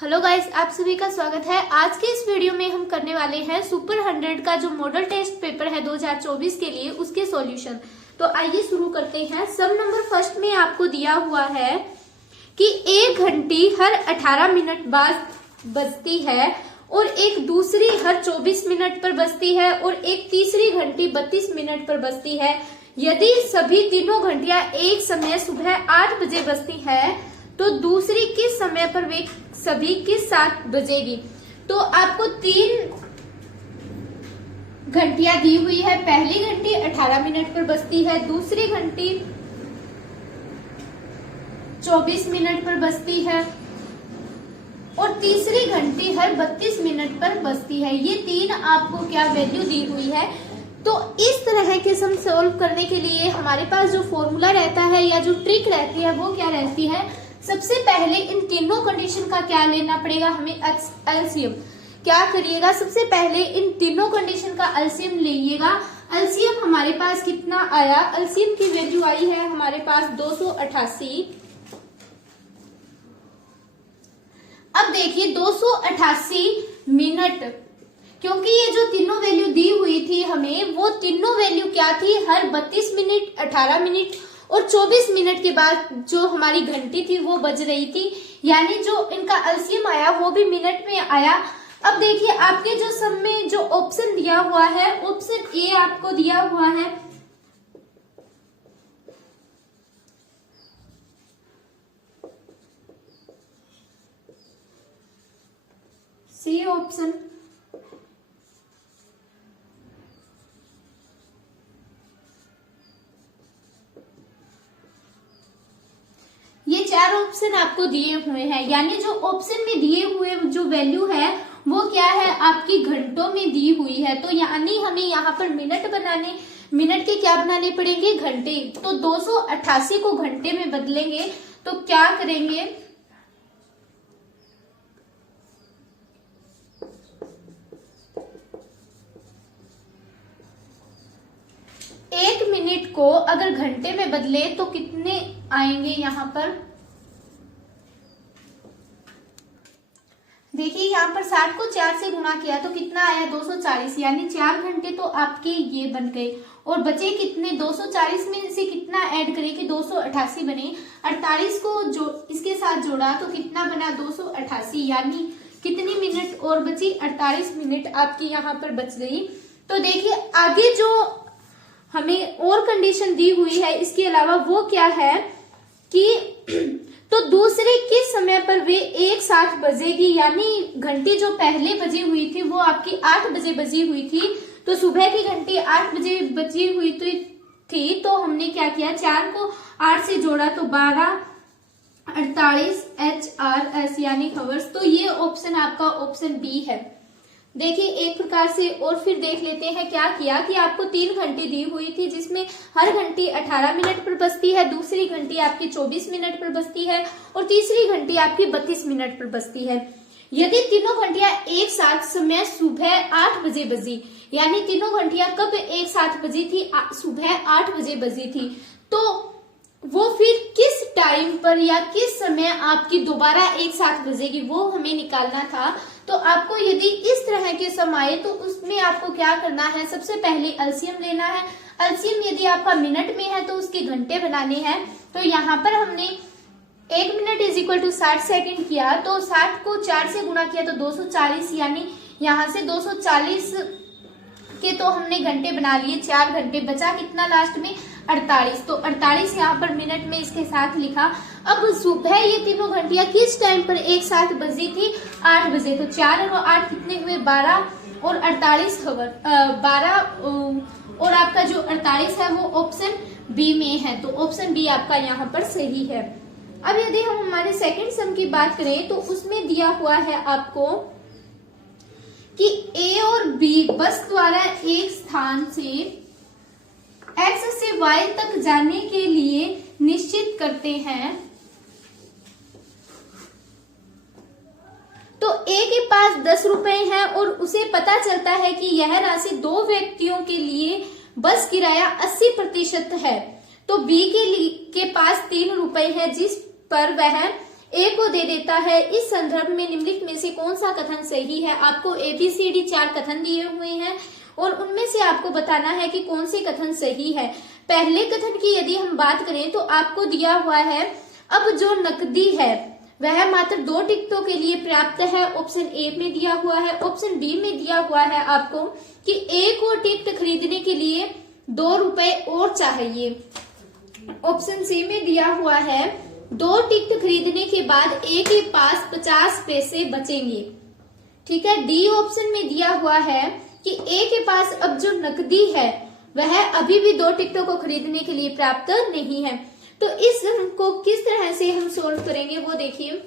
Hello guys, आप सभी का स्वागत है। आज के इस वीडियो में हम करने वाले हैं सुपर 100 का जो मॉडल टेस्ट पेपर है 2024 के लिए उसके सॉल्यूशन। तो आइए शुरू करते हैं। सब नंबर फर्स्ट में आपको दिया हुआ है कि एक घंटी हर 18 मिनट बाद बजती है और एक दूसरी हर 24 मिनट पर बजती है और एक तीसरी घंटी 32 मिनट पर बजती है। यदि सभी तीनों घंटियां एक समय सुबह 8 बजे बजती है तो दूसरी किस समय पर वे सभी किस साथ बजेगी। तो आपको 3 घंटियां दी हुई है। पहली घंटी 18 मिनट पर बजती है, दूसरी घंटी 24 मिनट पर बजती है और तीसरी घंटी हर 32 मिनट पर बजती है। ये 3 आपको क्या वैल्यू दी हुई है। तो इस तरह के सम सॉल्व करने के लिए हमारे पास जो फॉर्मूला रहता है या जो ट्रिक रहती है वो क्या रहती है। सबसे पहले इन तीनों कंडीशन का क्या लेना पड़ेगा, हमें एलसीएम। क्या करिएगा, सबसे पहले इन तीनों कंडीशन का एलसीएम लीजिएगा। एलसीएम हमारे पास कितना आया, एलसीएम की वैल्यू आई है हमारे पास 288। अब देखिए 288 मिनट, क्योंकि ये जो तीनों वैल्यू दी हुई थी हमें, वो तीनों वैल्यू क्या थी, हर 32 मिनट, 18 मिनट और 24 मिनट के बाद जो हमारी घंटी थी वो बज रही थी। यानी जो इनका एलसीएम आया वो भी मिनट में आया। अब देखिए आपके जो सम में जो ऑप्शन दिया हुआ है, ऑप्शन ए आपको दिया हुआ है, सी ऑप्शन। ये 4 ऑप्शन आपको दिए हुए हैं। यानी जो ऑप्शन में दिए हुए जो वैल्यू है वो क्या है, आपकी घंटों में दी हुई है। तो यानी हमें यहाँ पर मिनट के क्या बनाने पड़ेंगे, घंटे। तो 288 को घंटे में बदलेंगे तो क्या करेंगे, एक मिनट को अगर घंटे में बदले तो कितने आएंगे यहाँ पर। देखिए यहाँ पर 60 को 4 से गुणा किया तो कितना आया, 240। यानी 4 घंटे तो आपके ये बन गए और बचे कितने, 240 में से कितना ऐड करें कि 288 बने। 48 को जो इसके साथ जोड़ा तो कितना बना, 288। यानी कितनी मिनट और बची, 48 मिनट आपकी यहाँ पर बच गई। तो देखिए आगे जो हमें और कंडीशन दी हुई है इसके अलावा वो क्या है कि तो दूसरे किस समय पर वे एक साथ बजेगी। यानी घंटी जो पहले बजी हुई थी वो आपकी 8 बजे बजी हुई थी। तो सुबह की घंटी 8 बजे बजी हुई थी तो हमने क्या किया, 4 को 8 से जोड़ा तो 12, 48 HRS यानी हवर्स। तो ये ऑप्शन आपका ऑप्शन बी है। देखिए एक प्रकार से और फिर देख लेते हैं क्या किया कि आपको 3 घंटी दी हुई थी जिसमें हर घंटी 18 मिनट पर बजती है, दूसरी घंटी आपकी 24 मिनट पर बजती है और तीसरी घंटी आपकी 32 मिनट पर बजती है। यदि तीनों घंटियां एक साथ समय सुबह 8 बजे बजी, यानी तीनों घंटियां कब एक साथ बजी थी, सुबह 8 बजे बजी थी, तो वो फिर किस टाइम पर या किस समय आपकी दोबारा एक साथ बजेगी वो हमें निकालना था। तो आपको यदि इस तरह के सम आए तो उसमें आपको क्या करना है, सबसे पहले एलसीएम लेना है। एलसीएम यदि आपका मिनट में है तो उसके घंटे बनाने हैं। तो यहाँ पर हमने 1 minute is equal to 60 second किया तो 60 को 4 से गुणा किया तो 240। यानी यहाँ से 240 के तो हमने घंटे बना लिए, 4 घंटे, बचा कितना लास्ट में, 48। तो 48 यहाँ पर मिनट में इसके साथ लिखा। अब सुबह ये तीनों घंटियां किस टाइम पर एक साथ बजी थी, 8 बजे। तो 4 और 8 कितने हुए, 12 और 48 हवर, 12 और आपका जो 48 है वो ऑप्शन बी में है। तो ऑप्शन बी आपका यहाँ पर सही है। अब यदि हम हमारे सेकंड सम की बात करें तो उसमें दिया हुआ है आपको कि ए और बी बस द्वारा एक स्थान से X से Y तक जाने के लिए निश्चित करते हैं। तो A के पास 10 रुपए हैं और उसे पता चलता है कि यह राशि 2 व्यक्तियों के लिए बस किराया 80% है। तो B के पास 3 रुपए है जिस पर वह ए को दे देता है। इस संदर्भ में निम्नलिखित में से कौन सा कथन सही है? आपको ABCD 4 कथन दिए हुए हैं और उनमें से आपको बताना है कि कौन से कथन सही है। पहले कथन की यदि हम बात करें तो आपको दिया हुआ है, अब जो नकदी है वह मात्र 2 टिकटों के लिए पर्याप्त है। ऑप्शन ए में दिया हुआ है। ऑप्शन बी में दिया हुआ है आपको कि एक और टिकट खरीदने के लिए 2 रुपए और चाहिए। ऑप्शन सी में दिया हुआ है 2 टिकट खरीदने के बाद ए के पास 50 पैसे बचेंगे। ठीक है। डी ऑप्शन में दिया हुआ है कि ए के पास अब जो नकदी है वह अभी भी 2 टिकटों को खरीदने के लिए पर्याप्त नहीं है। तो इस को किस तरह से हम सोल्व करेंगे वो देखिए।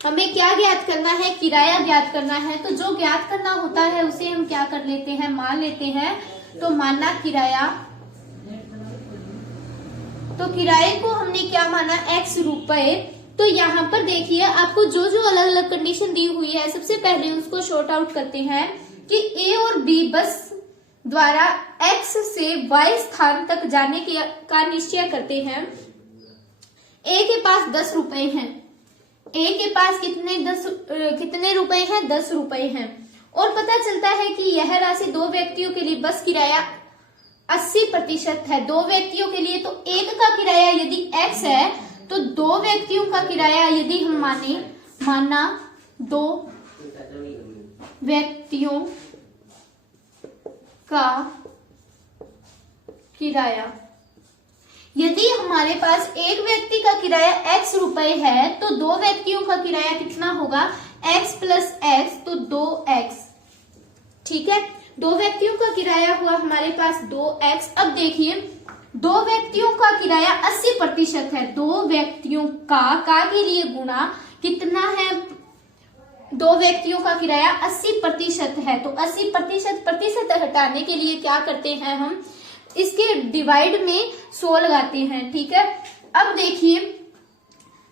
हमें क्या ज्ञात करना है? किराया ज्ञात करना है। तो जो ज्ञात करना होता है उसे हम क्या कर लेते हैं? मान लेते हैं। तो माना किराया, तो किराए को हमने क्या माना? X रुपए। तो यहाँ पर देखिए आपको जो जो अलग अलग कंडीशन दी हुई है, सबसे पहले उसको शॉर्ट आउट करते हैं कि A और B बस द्वारा X से Y स्थान तक जाने का निश्चय करते हैं। A के पास 10 रुपए हैं। A के पास कितने रुपए हैं? 10 रुपए हैं। और पता चलता है कि यह राशि 2 व्यक्तियों के लिए बस किराया 80% है। 2 व्यक्तियों के लिए, तो एक का किराया यदि X है तो 2 व्यक्तियों का किराया यदि हम माना 2 व्यक्तियों का किराया, यदि हमारे पास एक व्यक्ति का किराया X रुपए है तो 2 व्यक्तियों का किराया कितना होगा? X प्लस X, तो 2X। ठीक है। 2 व्यक्तियों का किराया हुआ हमारे पास 2X। अब देखिए 2 व्यक्तियों का किराया 80% है। 2 व्यक्तियों का के लिए गुणा कितना है? 2 व्यक्तियों का किराया 80% है। तो 80% हटाने के लिए क्या करते हैं? हम इसके डिवाइड में 100 लगाते हैं। ठीक है। अब देखिए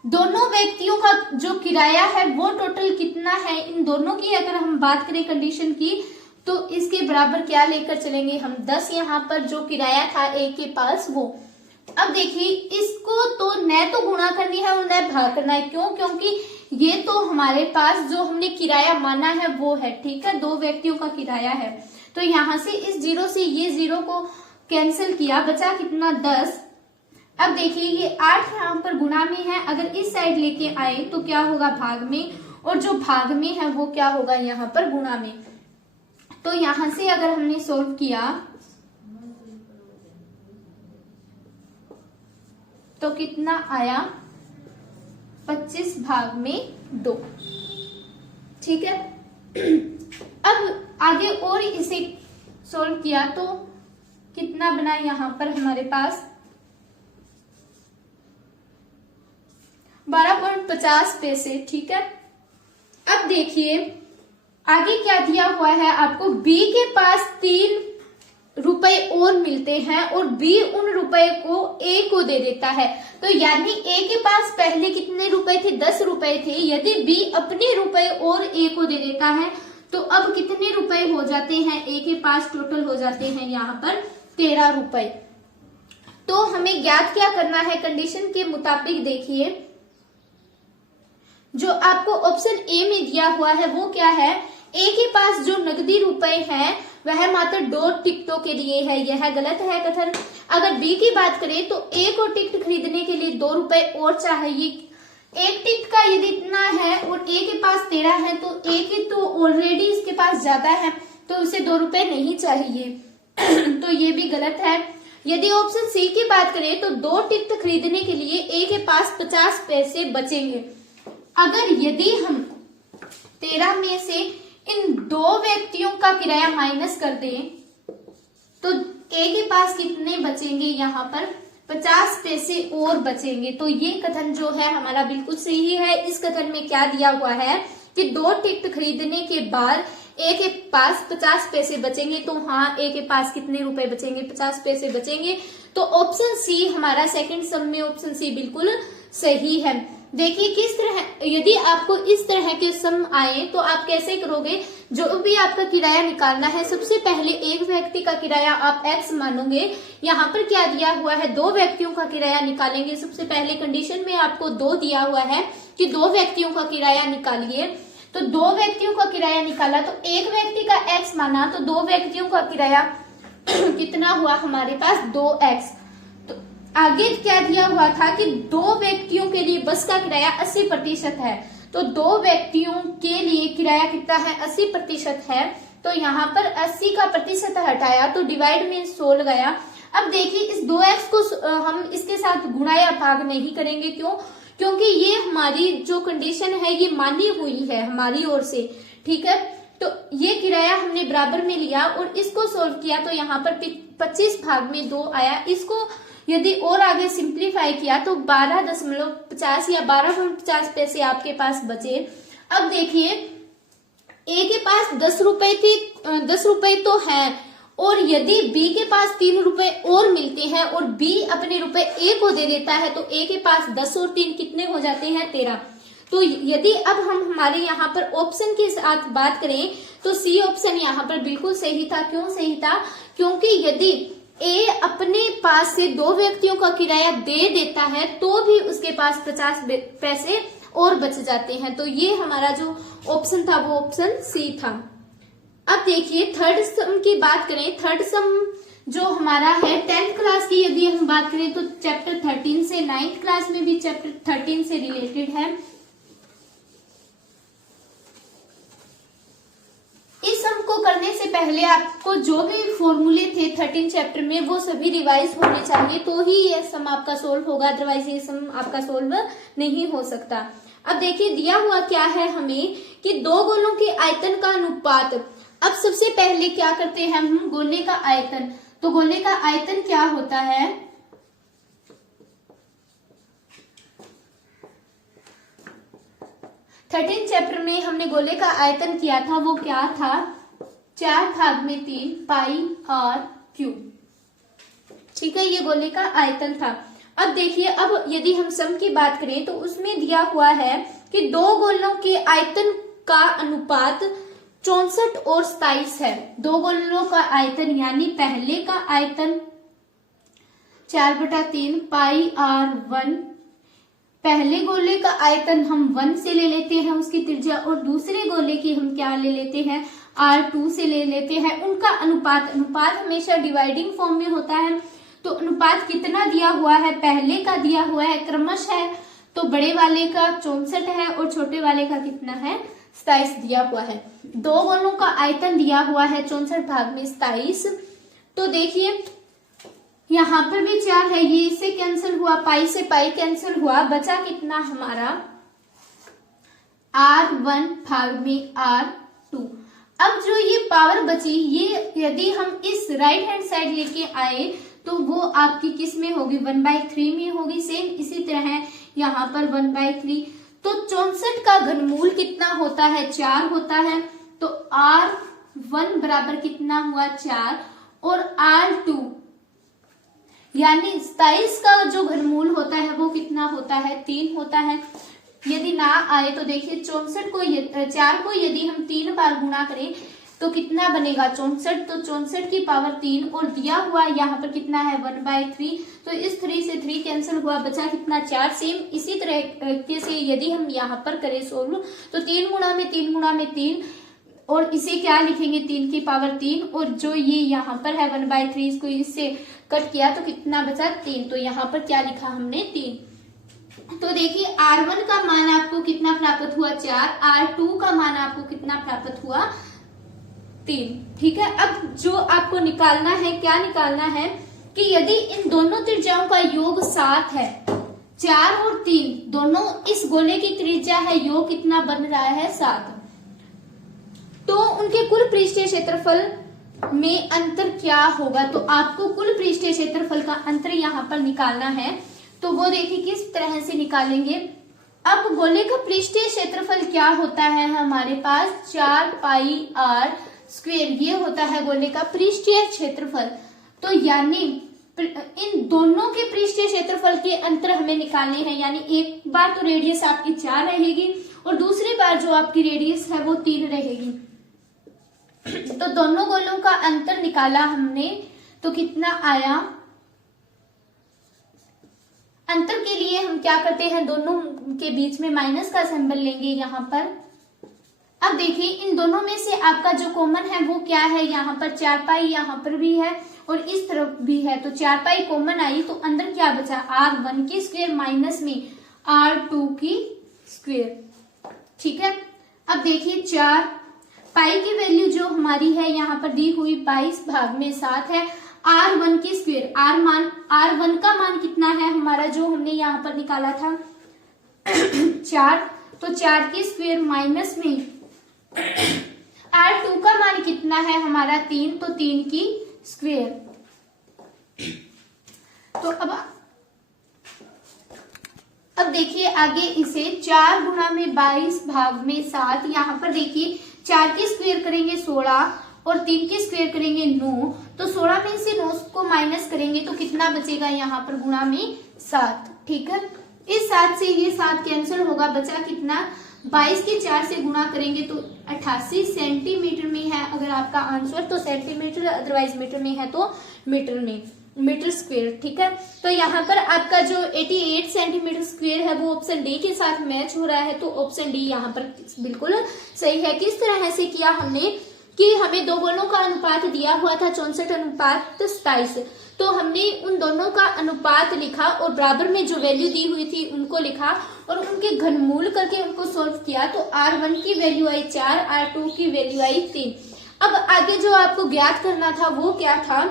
दोनों व्यक्तियों का जो किराया है वो टोटल कितना है? इन दोनों की अगर हम बात करें कंडीशन की तो इसके बराबर क्या लेकर चलेंगे हम? 10 यहाँ पर जो किराया था A के पास वो। अब देखिए इसको तो न तो गुणा करनी है और न भाग करना है। क्यों? क्योंकि ये तो हमारे पास जो हमने किराया माना है वो है। ठीक है। 2 व्यक्तियों का किराया है। तो यहाँ से इस 0 से ये 0 को कैंसिल किया, बचा कितना? 10। अब देखिए ये 8 यहाँ पर गुणा में है, अगर इस साइड लेके आए तो क्या होगा? भाग में। और जो भाग में है वो क्या होगा? यहाँ पर गुणा में। तो यहां से अगर हमने सोल्व किया तो कितना आया? 25 भाग में 2। ठीक है। अब आगे और इसे सोल्व किया तो कितना बना? यहां पर हमारे पास 12.50 पैसे। ठीक है। अब देखिए आगे क्या दिया हुआ है आपको? B के पास 3 रुपए और मिलते हैं और B उन रुपए को A को दे देता है। तो यानी A के पास पहले कितने रुपए थे? 10 रुपए थे। यदि B अपने रुपए और A को दे देता है तो अब कितने रुपए हो जाते हैं? A के पास टोटल हो जाते हैं यहाँ पर 13 रुपए। तो हमें ज्ञात क्या करना है? कंडीशन के मुताबिक देखिए जो आपको ऑप्शन ए में दिया हुआ है वो क्या है? ए के पास जो नकदी रुपए हैं वह मात्र 2 टिकटों के लिए है। यह गलत है कथन। अगर बी की बात करें तो ए को टिकट खरीदने के लिए 2 रुपए और चाहिए। एक टिकट का यदि इतना है और ए के पास 13 है तो ए के तो ऑलरेडी इसके पास ज्यादा है तो उसे 2 रुपए नहीं चाहिए। तो ये भी गलत है। यदि ऑप्शन सी की बात करें तो 2 टिकट खरीदने के लिए ए के पास 50 पैसे बचेंगे। अगर यदि हम 13 में से इन 2 व्यक्तियों का किराया माइनस कर दें तो ए के पास कितने बचेंगे? यहाँ पर 50 पैसे और बचेंगे। तो ये कथन जो है हमारा बिल्कुल सही है। इस कथन में क्या दिया हुआ है कि 2 टिकट खरीदने के बाद ए के पास 50 पैसे बचेंगे। तो हाँ, ए के पास कितने रुपए बचेंगे? 50 पैसे बचेंगे। तो ऑप्शन सी हमारा सेकंड सम में ऑप्शन सी बिल्कुल सही है। देखिए किस तरह, यदि आपको इस तरह के सम आए तो आप कैसे करोगे? जो भी आपका किराया निकालना है, सबसे पहले एक व्यक्ति का किराया आप x मानोगे। यहाँ पर क्या दिया हुआ है, 2 व्यक्तियों का किराया निकालेंगे। सबसे पहले कंडीशन में आपको 2 दिया हुआ है कि 2 व्यक्तियों का किराया निकालिए। तो 2 व्यक्तियों का किराया निकाला तो एक व्यक्ति का x माना, तो 2 व्यक्तियों का किराया कितना हुआ हमारे पास 2x। तो आगे क्या दिया हुआ था कि 2 व्यक्तियों के लिए बस का किराया 80% है। तो 2 व्यक्तियों के लिए किराया कितना है, 80% है। तो यहाँ पर 80 का प्रतिशत हटाया तो डिवाइड में 16 गया। अब देखिए इस 2x को हम इसके साथ गुणा या भाग नहीं करेंगे। क्यों? क्योंकि ये हमारी जो कंडीशन है ये मानी हुई है हमारी ओर से, ठीक है। तो ये किराया हमने बराबर में लिया और इसको सोल्व किया तो यहाँ पर 25 भाग में 2 आया। इसको यदि और आगे सिंप्लीफाई किया तो 12.50 या 12.50 पैसे आपके पास बचे। अब देखिए ए के पास 10 रुपए थी, 10 रुपए तो है, और यदि बी के पास 3 रुपए और मिलते हैं और बी अपने रुपए ए को दे देता है तो ए के पास 10 और 3 कितने हो जाते हैं, 13। तो यदि अब हम हमारे यहाँ पर ऑप्शन के साथ बात करें तो सी ऑप्शन यहाँ पर बिल्कुल सही था। क्यों सही था? क्योंकि यदि ए अपने पास से 2 व्यक्तियों का किराया दे देता है तो भी उसके पास 50 पैसे और बच जाते हैं। तो ये हमारा जो ऑप्शन था वो ऑप्शन सी था। अब देखिए थर्ड सम की बात करें। थर्ड सम जो हमारा है 10th क्लास की यदि हम बात करें तो चैप्टर 13 से, 9th क्लास में भी चैप्टर 13 से रिलेटेड है। इस सम को करने से पहले आपको जो भी फॉर्मूले थे 13 चैप्टर में वो सभी रिवाइज होने चाहिए, तो ही ये सम आपका सोल्व होगा, अदरवाइज ये सम आपका सोल्व नहीं हो सकता। अब देखिए दिया हुआ क्या है हमें कि 2 गोलों के आयतन का अनुपात। अब सबसे पहले क्या करते हैं हम, गोले का आयतन। तो गोले का आयतन क्या होता है, थर्टीन चैप्टर में हमने गोले का आयतन किया था, वो क्या था, 4 भाग में 3 पाई आर क्यूब। ठीक है, ये गोले का आयतन था। अब देखिए, अब यदि हम सम की बात करें तो उसमें दिया हुआ है कि 2 गोलों के आयतन का अनुपात 64 और 27 है। 2 गोलों का आयतन यानी पहले का आयतन 4/3 पाई आर 1। पहले गोले का आयतन हम 1 से ले लेते हैं उसकी त्रिज्या, और दूसरे गोले की हम क्या ले लेते हैं, R2 से ले लेते हैं। उनका अनुपात हमेशा डिवाइडिंग फॉर्म में होता है। तो अनुपात कितना दिया हुआ है, पहले का दिया हुआ है क्रमशः है, तो बड़े वाले का 64 है और छोटे वाले का कितना है, 27 दिया हुआ है। 2 गोलों का आयतन दिया हुआ है 64 भाग में 27। तो देखिए यहाँ पर भी 4 है, ये इससे कैंसिल हुआ, पाई से पाई कैंसिल हुआ, बचा कितना हमारा R1 भाग में R2। अब जो ये पावर बची, ये यदि हम इस राइट हैंड साइड लेके आए तो वो आपकी किस में होगी, 1/3 में होगी। सेम इसी तरह है यहाँ पर 1/3। तो 64 का घनमूल कितना होता है, 4 होता है। तो R1 बराबर कितना हुआ, 4, और R2 यानी 27 का जो घनमूल होता है वो कितना होता है, 3 होता है। यदि ना आए तो देखिए 64 को 4 को यदि हम 3 बार गुणा करें तो कितना बनेगा, 64। तो 64 की पावर 3, और दिया हुआ यहाँ पर कितना है, 1/3। तो इस 3 से 3 कैंसिल हुआ, बचा कितना, 4। सेम इसी तरह से यदि हम यहाँ पर करें सोल्व तो 3 गुणा में 3 गुणा में 3, और इसे क्या लिखेंगे, 3 की पावर 3, और जो ये यहाँ पर है 1/3 इसको इससे कट किया तो कितना बचा, 3। तो यहाँ पर क्या लिखा हमने, 3। तो देखिए R1 का मान आपको कितना प्राप्त हुआ, 4। R2 का मान आपको कितना प्राप्त हुआ, 3। ठीक है, अब जो आपको निकालना है, क्या निकालना है कि यदि इन दोनों त्रिज्याओं का योग 7 है, 4 और 3 दोनों इस गोले की त्रिज्या है, योग कितना बन रहा है, 7। तो उनके कुल पृष्ठीय क्षेत्रफल में अंतर क्या होगा। तो आपको कुल पृष्ठीय क्षेत्रफल का अंतर यहाँ पर निकालना है। तो वो देखिए किस तरह से निकालेंगे। अब गोले का पृष्ठीय क्षेत्रफल क्या होता है हमारे पास, 4 पाई आर स्क्वायर, ये होता है गोले का पृष्ठीय क्षेत्रफल। तो यानी इन दोनों के पृष्ठीय क्षेत्रफल के अंतर हमें निकालने हैं। यानी एक बार तो रेडियस आपकी 4 रहेगी और दूसरी बार जो आपकी रेडियस है वो 3 रहेगी। तो दोनों गोलों का अंतर निकाला हमने, तो कितना आया। अंतर के लिए हम क्या करते हैं, दोनों के बीच में माइनस का सिंबल लेंगे यहाँ पर। अब देखिए इन दोनों में से आपका जो कॉमन है वो क्या है, यहाँ पर 4 पाई यहाँ पर भी है और इस तरफ भी है, तो 4 पाई कॉमन आई, तो अंदर क्या बचा, r1 की स्क्वायर माइनस में r2 की स्क्वायर। ठीक है, अब देखिए 4 पाई की वैल्यू जो हमारी है यहाँ पर दी हुई 22 भाग में 7 है, r1 की स्क्वायर, r1 का मान कितना है हमारा, जो हमने यहाँ पर निकाला था 4, तो 4 की स्क्वायर माइनस में r2 का मान कितना है हमारा 3, तो 3 की स्क्वायर। तो अब देखिए आगे इसे 4 गुणा में 22 भाग में 7, यहाँ पर देखिए 4 की स्क्वायर करेंगे 16 और 3 की स्क्वायर करेंगे 9, तो 16 में से 9 को माइनस करेंगे तो कितना बचेगा यहाँ पर गुणा में 7। ठीक है, इस 7 से ये 7 कैंसिल होगा, बचा कितना 22 की 4 से गुणा करेंगे तो 88 सेंटीमीटर में है अगर आपका आंसर, तो सेंटीमीटर, अदरवाइज मीटर में है तो मीटर में, मीटर स्क्वायर। ठीक है, तो यहाँ पर आपका जो 88 सेंटीमीटर स्क्वायर है वो ऑप्शन डी के साथ मैच हो रहा है, तो ऑप्शन डी यहाँ पर बिल्कुल सही है। किस तरह से किया हमने कि हमें दो गोलों का अनुपात दिया हुआ था 64:27, तो हमने उन दोनों का अनुपात लिखा और बराबर में जो वैल्यू दी हुई थी उनको लिखा और उनके घनमूल करके उनको सॉल्व किया, तो r1 की वैल्यू आई 4, r2 की वैल्यू आई 3। अब आगे जो आपको ज्ञात करना था वो क्या था,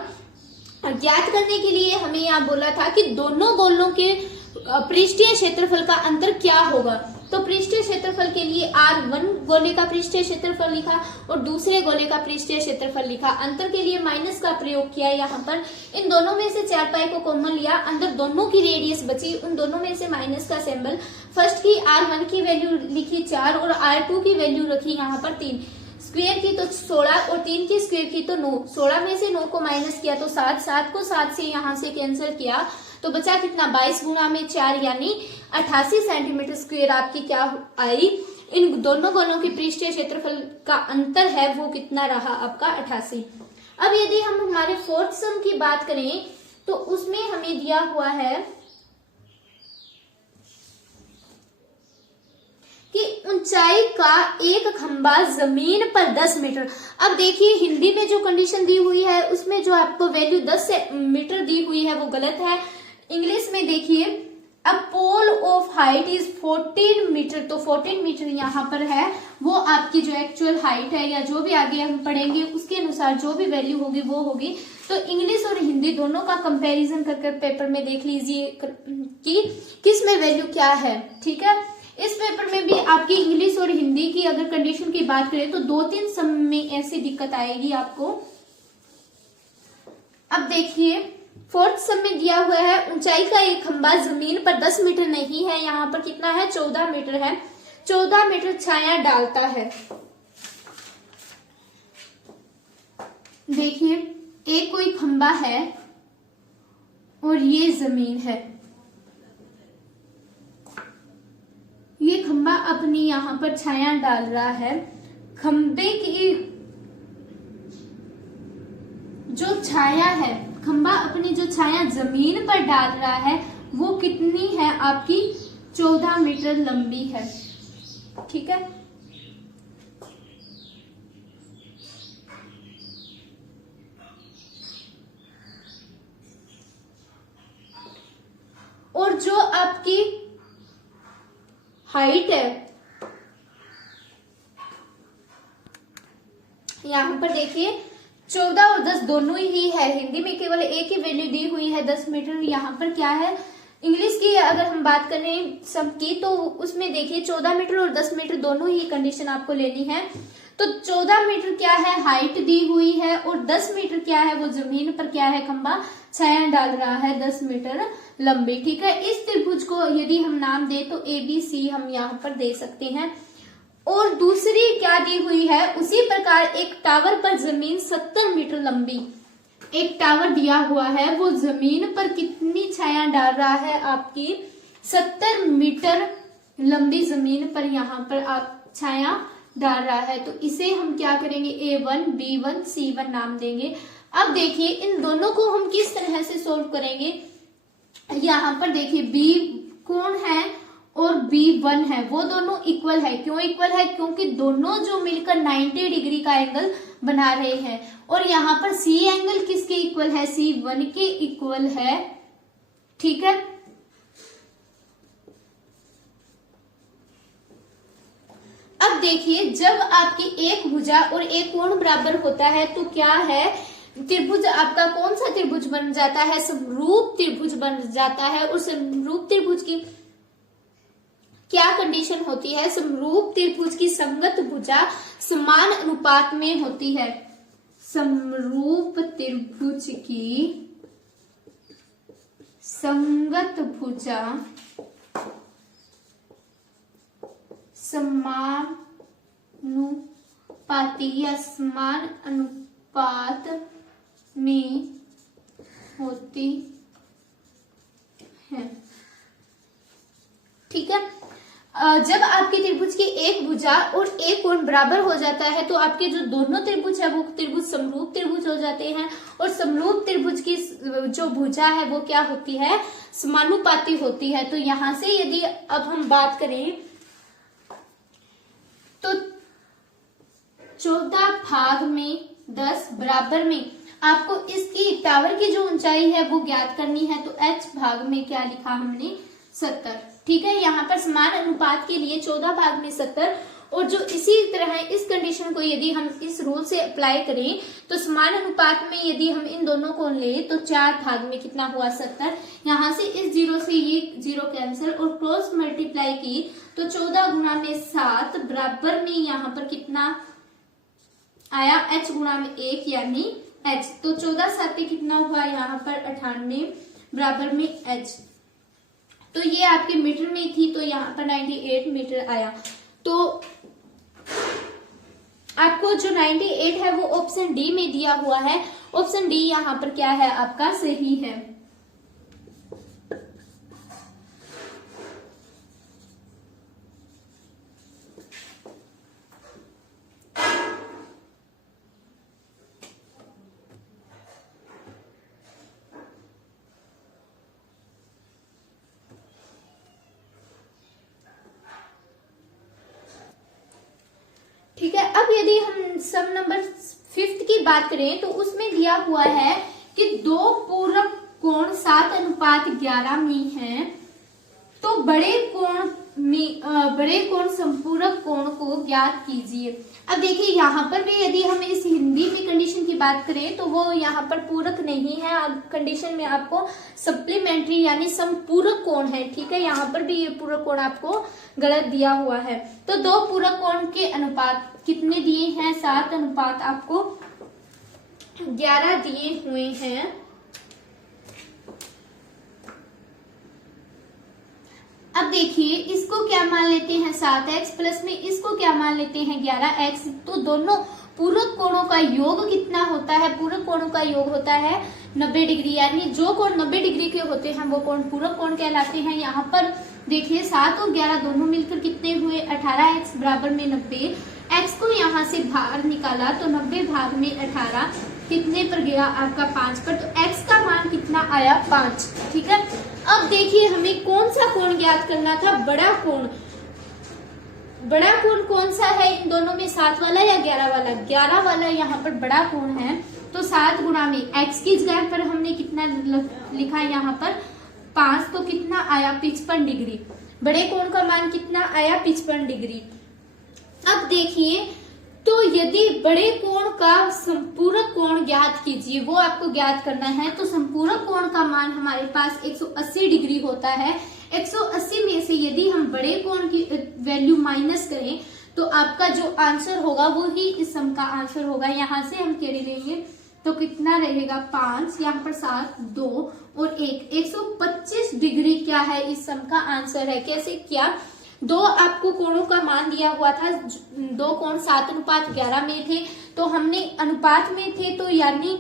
ज्ञात करने के लिए हमें यहाँ बोला था कि दोनों गोलों के पृष्ठीय क्षेत्रफल का अंतर क्या होगा, तो पृष्ठीय क्षेत्रफल के लिए r1 गोले का पृष्ठीय क्षेत्रफल लिखा और दूसरे गोले का पृष्ठीय क्षेत्रफल लिखा, अंतर के लिए माइनस का प्रयोग किया। यहाँ पर इन दोनों में से 4 पाई को कॉमन लिया, अंदर दोनों की रेडियस बची, उन दोनों में से माइनस का सिंबल, फर्स्ट की r1 की वैल्यू लिखी 4 और r2 की वैल्यू रखी यहाँ पर 3, स्क्वायर की तो 16 और 3 की स्क्वायर की तो 9, 16 में से 9 को माइनस किया तो 7, 7 को 7 से यहाँ से कैंसिल किया तो बचा कितना 22 गुणा में 4 यानी 88 सेंटीमीटर स्क्वायर आपकी क्या आई। इन दोनों गोलों के पृष्ठीय क्षेत्रफल का अंतर है वो कितना रहा आपका 88। अब यदि हम हमारे फोर्थ सम की बात करें तो उसमें हमें दिया हुआ है कि ऊंचाई का एक खंबा जमीन पर 10 मीटर। अब देखिए हिंदी में जो कंडीशन दी हुई है उसमें जो आपको वैल्यू 10 मीटर दी हुई है वो गलत है। इंग्लिश में देखिए a pole of height is 14 metre, तो 14 मीटर यहाँ पर है वो आपकी जो एक्चुअल हाइट है या जो भी आगे हम पढ़ेंगे उसके अनुसार जो भी वैल्यू होगी वो होगी। तो इंग्लिश और हिंदी दोनों का कंपैरिजन करके पेपर में देख लीजिए कि किस में वैल्यू क्या है। ठीक है, इस पेपर में भी आपकी इंग्लिश और हिंदी की अगर कंडीशन की बात करें तो 2-3 सम में ऐसी दिक्कत आएगी आपको। अब देखिए फोर्थ सम में दिया हुआ है ऊंचाई का एक खंबा जमीन पर 10 मीटर नहीं है, यहाँ पर कितना है 14 मीटर है, 14 मीटर छाया डालता है। देखिए एक कोई खंबा है और ये जमीन है, ये खंबा अपनी यहाँ पर छाया डाल रहा है। खंबे की जो छाया है, खंबा अपनी जो छाया जमीन पर डाल रहा है वो कितनी है आपकी 14 मीटर लंबी है। ठीक है, और जो आपकी हाइट है यहाँ पर देखिए 14 और 10 दोनों ही है, हिंदी में केवल एक ही वैल्यू दी हुई है 10 मीटर। यहाँ पर क्या है इंग्लिश की अगर हम बात करें सबकी तो उसमें देखिए 14 मीटर और 10 मीटर दोनों ही कंडीशन आपको लेनी है। तो 14 मीटर क्या है हाइट दी हुई है और 10 मीटर क्या है वो जमीन पर क्या है खंबा छाया डाल रहा है 10 मीटर लंबी। ठीक है, इस त्रिभुज को यदि हम नाम दे तो ABC हम यहाँ पर दे सकते हैं। और दूसरी क्या दी हुई है उसी प्रकार एक टावर पर जमीन 70 मीटर लंबी, एक टावर दिया हुआ है वो जमीन पर कितनी छाया डाल रहा है आपकी 70 मीटर लंबी जमीन पर यहाँ पर आप छाया डाल रहा है, तो इसे हम क्या करेंगे, A1 B1 C1 नाम देंगे। अब देखिए इन दोनों को हम किस तरह से सोल्व करेंगे। यहाँ पर देखिए B कोण है और B1 है, वो दोनों इक्वल है। क्यों इक्वल है, क्योंकि दोनों जो मिलकर 90 डिग्री का एंगल बना रहे हैं। और यहाँ पर C एंगल किसके इक्वल है, C1 के इक्वल है। ठीक है, अब देखिए जब आपकी एक भुजा और एक कोण बराबर होता है तो क्या है, त्रिभुज आपका कौन सा त्रिभुज बन जाता है, समरूप त्रिभुज बन जाता है। और समरूप त्रिभुज की क्या कंडीशन होती है, समरूप त्रिभुज की संगत भुजा समान अनुपात में होती है। समरूप त्रिभुज की संगत भुजा समानुपाती या समान अनुपात में होती है। ठीक है, जब आपके त्रिभुज की एक भुजा और एक कोण बराबर हो जाता है तो आपके जो दोनों त्रिभुज है वो त्रिभुज समरूप त्रिभुज हो जाते हैं। और समरूप त्रिभुज की जो भुजा है वो क्या होती है, समानुपाती होती है। तो यहां से यदि अब हम बात करें तो 14 भाग में 10 बराबर में आपको इसकी टावर की जो ऊंचाई है वो ज्ञात करनी है। तो h भाग में क्या लिखा हमने, 70। ठीक है, यहाँ पर समान अनुपात के लिए 14 भाग में 70। और जो इसी तरह इस कंडीशन को यदि हम इस रूल से अप्लाई करें तो समान अनुपात में यदि हम इन दोनों को ले तो 4 भाग में कितना हुआ, 70। यहाँ से इस जीरो से ये जीरो कैंसिल और क्रॉस मल्टीप्लाई की तो 14 गुना में 7 बराबर में यहाँ पर कितना आया, h गुना में 1 यानी h। तो 14 7 कितना हुआ यहाँ पर 98 बराबर में h। तो ये आपके मीटर में थी तो यहाँ पर 98 मीटर आया। तो आपको जो 98 है वो ऑप्शन डी में दिया हुआ है। ऑप्शन डी यहाँ पर क्या है, आपका सही है। ठीक है, अब यदि हम सम नंबर 5 की बात करें तो उसमें दिया हुआ है कि दो पूरक कोण 7:11 में हैं, तो बड़े कोण संपूरक कोण को ज्ञात कीजिए। अब देखिए यहाँ पर भी यदि हम इस हिंदी में कंडीशन की बात करें तो वो यहाँ पर पूरक नहीं है, कंडीशन में आपको सप्लीमेंट्री यानी संपूरक कोण है। ठीक है, यहाँ पर भी ये पूरक कोण आपको गलत दिया हुआ है। तो दो पूरक कोण के अनुपात कितने दिए हैं, 7 अनुपात आपको 11 दिए हुए हैं। अब देखिए इसको क्या मान लेते हैं 7x प्लस में इसको क्या मान लेते हैं 11x। तो दोनों पूरक कोणों का योग कितना होता है, पूरक कोणों का योग होता है 90 डिग्री, यानी जो कोण 90 डिग्री के होते हैं वो कोण पूरक कोण कहलाते हैं। यहाँ पर देखिए 7 और 11 दोनों मिलकर कितने हुए, 18x बराबर में 90। x को यहाँ से बाहर निकाला तो 90 भाग में 18 कितने पर गया, आपका 5 पर। तो x का मान कितना आया, 5। ठीक है, अब देखिए हमें कौन सा कोण ज्ञात करना था, बड़ा कोण। बड़ा कोण कौन सा है इन दोनों में, 7 वाला या 11 वाला, 11 वाला यहाँ पर बड़ा कोण है। तो 7 गुना में x की जगह पर हमने कितना लिखा है यहाँ पर 5, तो कितना आया 55 डिग्री। बड़े कोण का मान कितना आया, 55 डिग्री। अब देखिए तो यदि बड़े कोण का संपूरक कोण ज्ञात कीजिए, वो आपको ज्ञात करना है। तो संपूरक कोण का मान हमारे पास 180 डिग्री होता है। 180 में से यदि हम बड़े कोण की वैल्यू माइनस करें तो आपका जो आंसर होगा वो ही इस सम का आंसर होगा। यहाँ से हम कैरी लेंगे तो कितना रहेगा 5, यहाँ पर 7, 2 और 1, 125 डिग्री क्या है इस सम का आंसर है। कैसे किया, दो आपको कोणों का मान दिया हुआ था, दो कोण 7:11 में थे, तो हमने अनुपात में थे तो यानी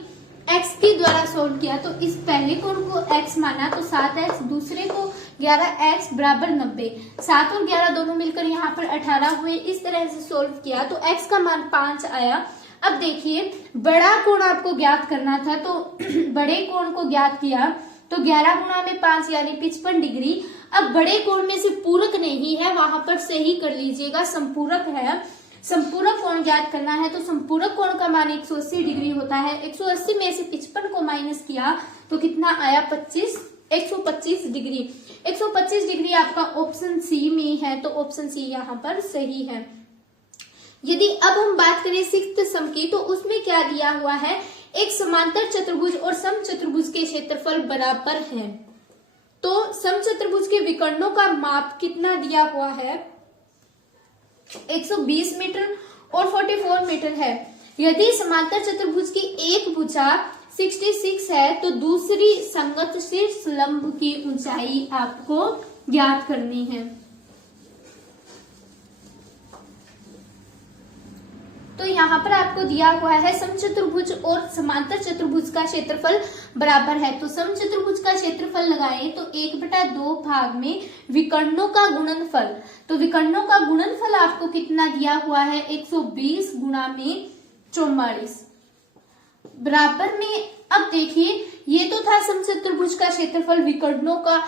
x के द्वारा सोल्व किया। तो इस पहले कोण को x माना तो 7x, दूसरे को 11x बराबर 90। 7 और 11 दोनों मिलकर यहाँ पर 18 हुए। इस तरह से सोल्व किया तो x का मान 5 आया। अब देखिए बड़ा कोण आपको ज्ञात करना था, तो बड़े कोण को ज्ञात किया तो 11 गुणा में 5 यानी 55 डिग्री। अब बड़े कोण में से पूरक नहीं है, वहां पर सही कर लीजिएगा, संपूरक है। संपूरक कोण ज्ञात करना है तो संपूरक कोण का मान 180 डिग्री होता है। 180 में से 55 को माइनस किया तो कितना आया 125 डिग्री। 125 डिग्री आपका ऑप्शन सी में है, तो ऑप्शन सी यहाँ पर सही है। यदि अब हम बात करें सिक्स्थ सम की, तो उसमें क्या दिया हुआ है, एक समांतर चतुर्भुज और समचतुर्भुज के क्षेत्रफल बराबर हैं। तो समचतुर्भुज के विकर्णों का माप कितना दिया हुआ है, 120 मीटर और 44 मीटर है। यदि समांतर चतुर्भुज की एक भुजा 66 है तो दूसरी संगत शीर्ष लंब की ऊंचाई आपको ज्ञात करनी है। तो यहाँ पर आपको दिया हुआ है समचतुर्भुज और समांतर चतुर्भुज का क्षेत्रफल बराबर है। तो समचतुर्भुज का क्षेत्रफल लगाएं तो 1/2 भाग में विकर्णों का गुणनफल, तो विकर्णों का गुणनफल आपको कितना दिया हुआ है 120 गुणा में 44 बराबर में। अब देखिए ये तो था समचतुर्भुज का क्षेत्रफल विकर्णों का,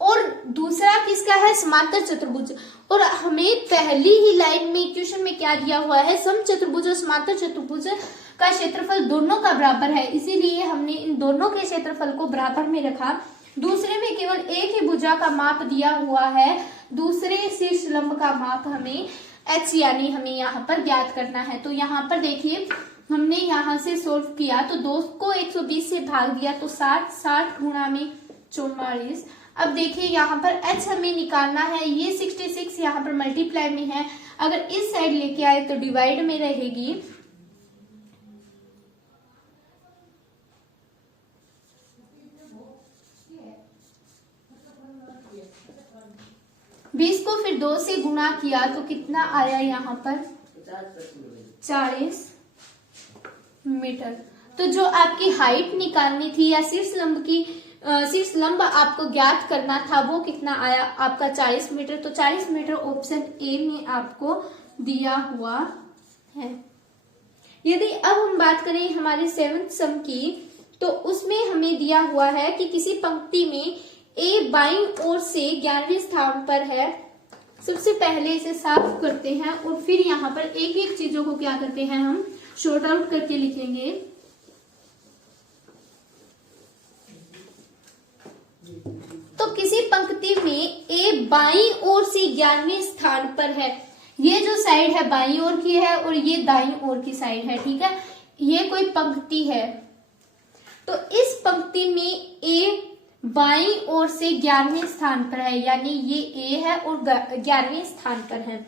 और दूसरा किसका है, समांतर चतुर्भुज। और हमें पहली ही लाइन में क्वेश्चन में क्या दिया हुआ है, समचतुर्भुज और समांतर चतुर्भुज का क्षेत्रफल दोनों का बराबर है, इसीलिए हमने इन दोनों के क्षेत्रफल को बराबर में रखा। दूसरे में केवल एक ही भुजा का माप दिया हुआ है, दूसरे शीर्ष लंब का माप हमें h यानी हमें यहाँ पर ज्ञात करना है। तो यहाँ पर देखिए हमने यहाँ से सोल्व किया तो 2 को 120 से भाग दिया तो 60 गुणा में 44। अब देखिए यहाँ पर h हमें निकालना है, ये 66 यहाँ पर मल्टीप्लाई में है, अगर इस साइड लेके आए तो डिवाइड में रहेगी। बीस को फिर 2 से गुणा किया तो कितना आया यहाँ पर 40 मीटर। तो जो आपकी हाइट निकालनी थी या शीर्ष लंब आपको ज्ञात करना था वो कितना आया आपका 40 मीटर। तो 40 मीटर ऑप्शन ए में आपको दिया हुआ है। यदि अब हम बात करें हमारे 7th सम की, तो उसमें हमें दिया हुआ है कि किसी पंक्ति में ए बाईं ओर से 11वें स्थान पर है। सबसे पहले इसे साफ करते हैं और फिर यहाँ पर एक एक चीजों को क्या करते हैं, हम शॉर्ट आउट करके लिखेंगे। तो किसी पंक्ति में ए बाईं ओर से 11वें स्थान पर है, ये जो साइड है बाईं ओर की है और ये दाईं ओर की साइड है, ठीक है। ये कोई पंक्ति है, तो इस पंक्ति में ए बाईं ओर से 11वें स्थान पर है, यानी ये ए है और 11वें स्थान पर है,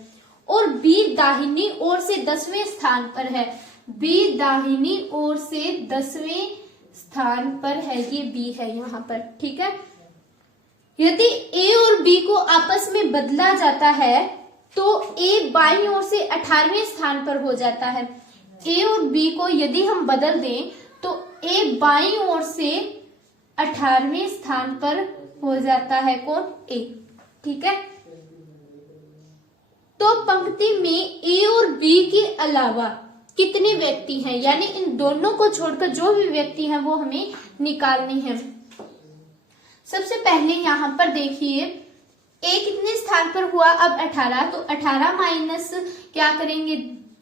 और बी दाहिनी ओर से 10वें स्थान पर है। बी दाहिनी ओर से 10वें स्थान पर है, ये बी है यहाँ पर, ठीक है। यदि ए और बी को आपस में बदला जाता है तो ए बाईं ओर से 18वें स्थान पर हो जाता है। ए और बी को यदि हम बदल दें तो ए बाईं ओर से 18वें स्थान पर हो जाता है, कौन, ए, ठीक है। तो पंक्ति में ए और बी के अलावा कितने व्यक्ति हैं, यानी इन दोनों को छोड़कर जो भी व्यक्ति हैं वो हमें निकालनी है। सबसे पहले यहाँ पर देखिए ए कितने स्थान पर हुआ, अब 18, तो 18 माइनस क्या करेंगे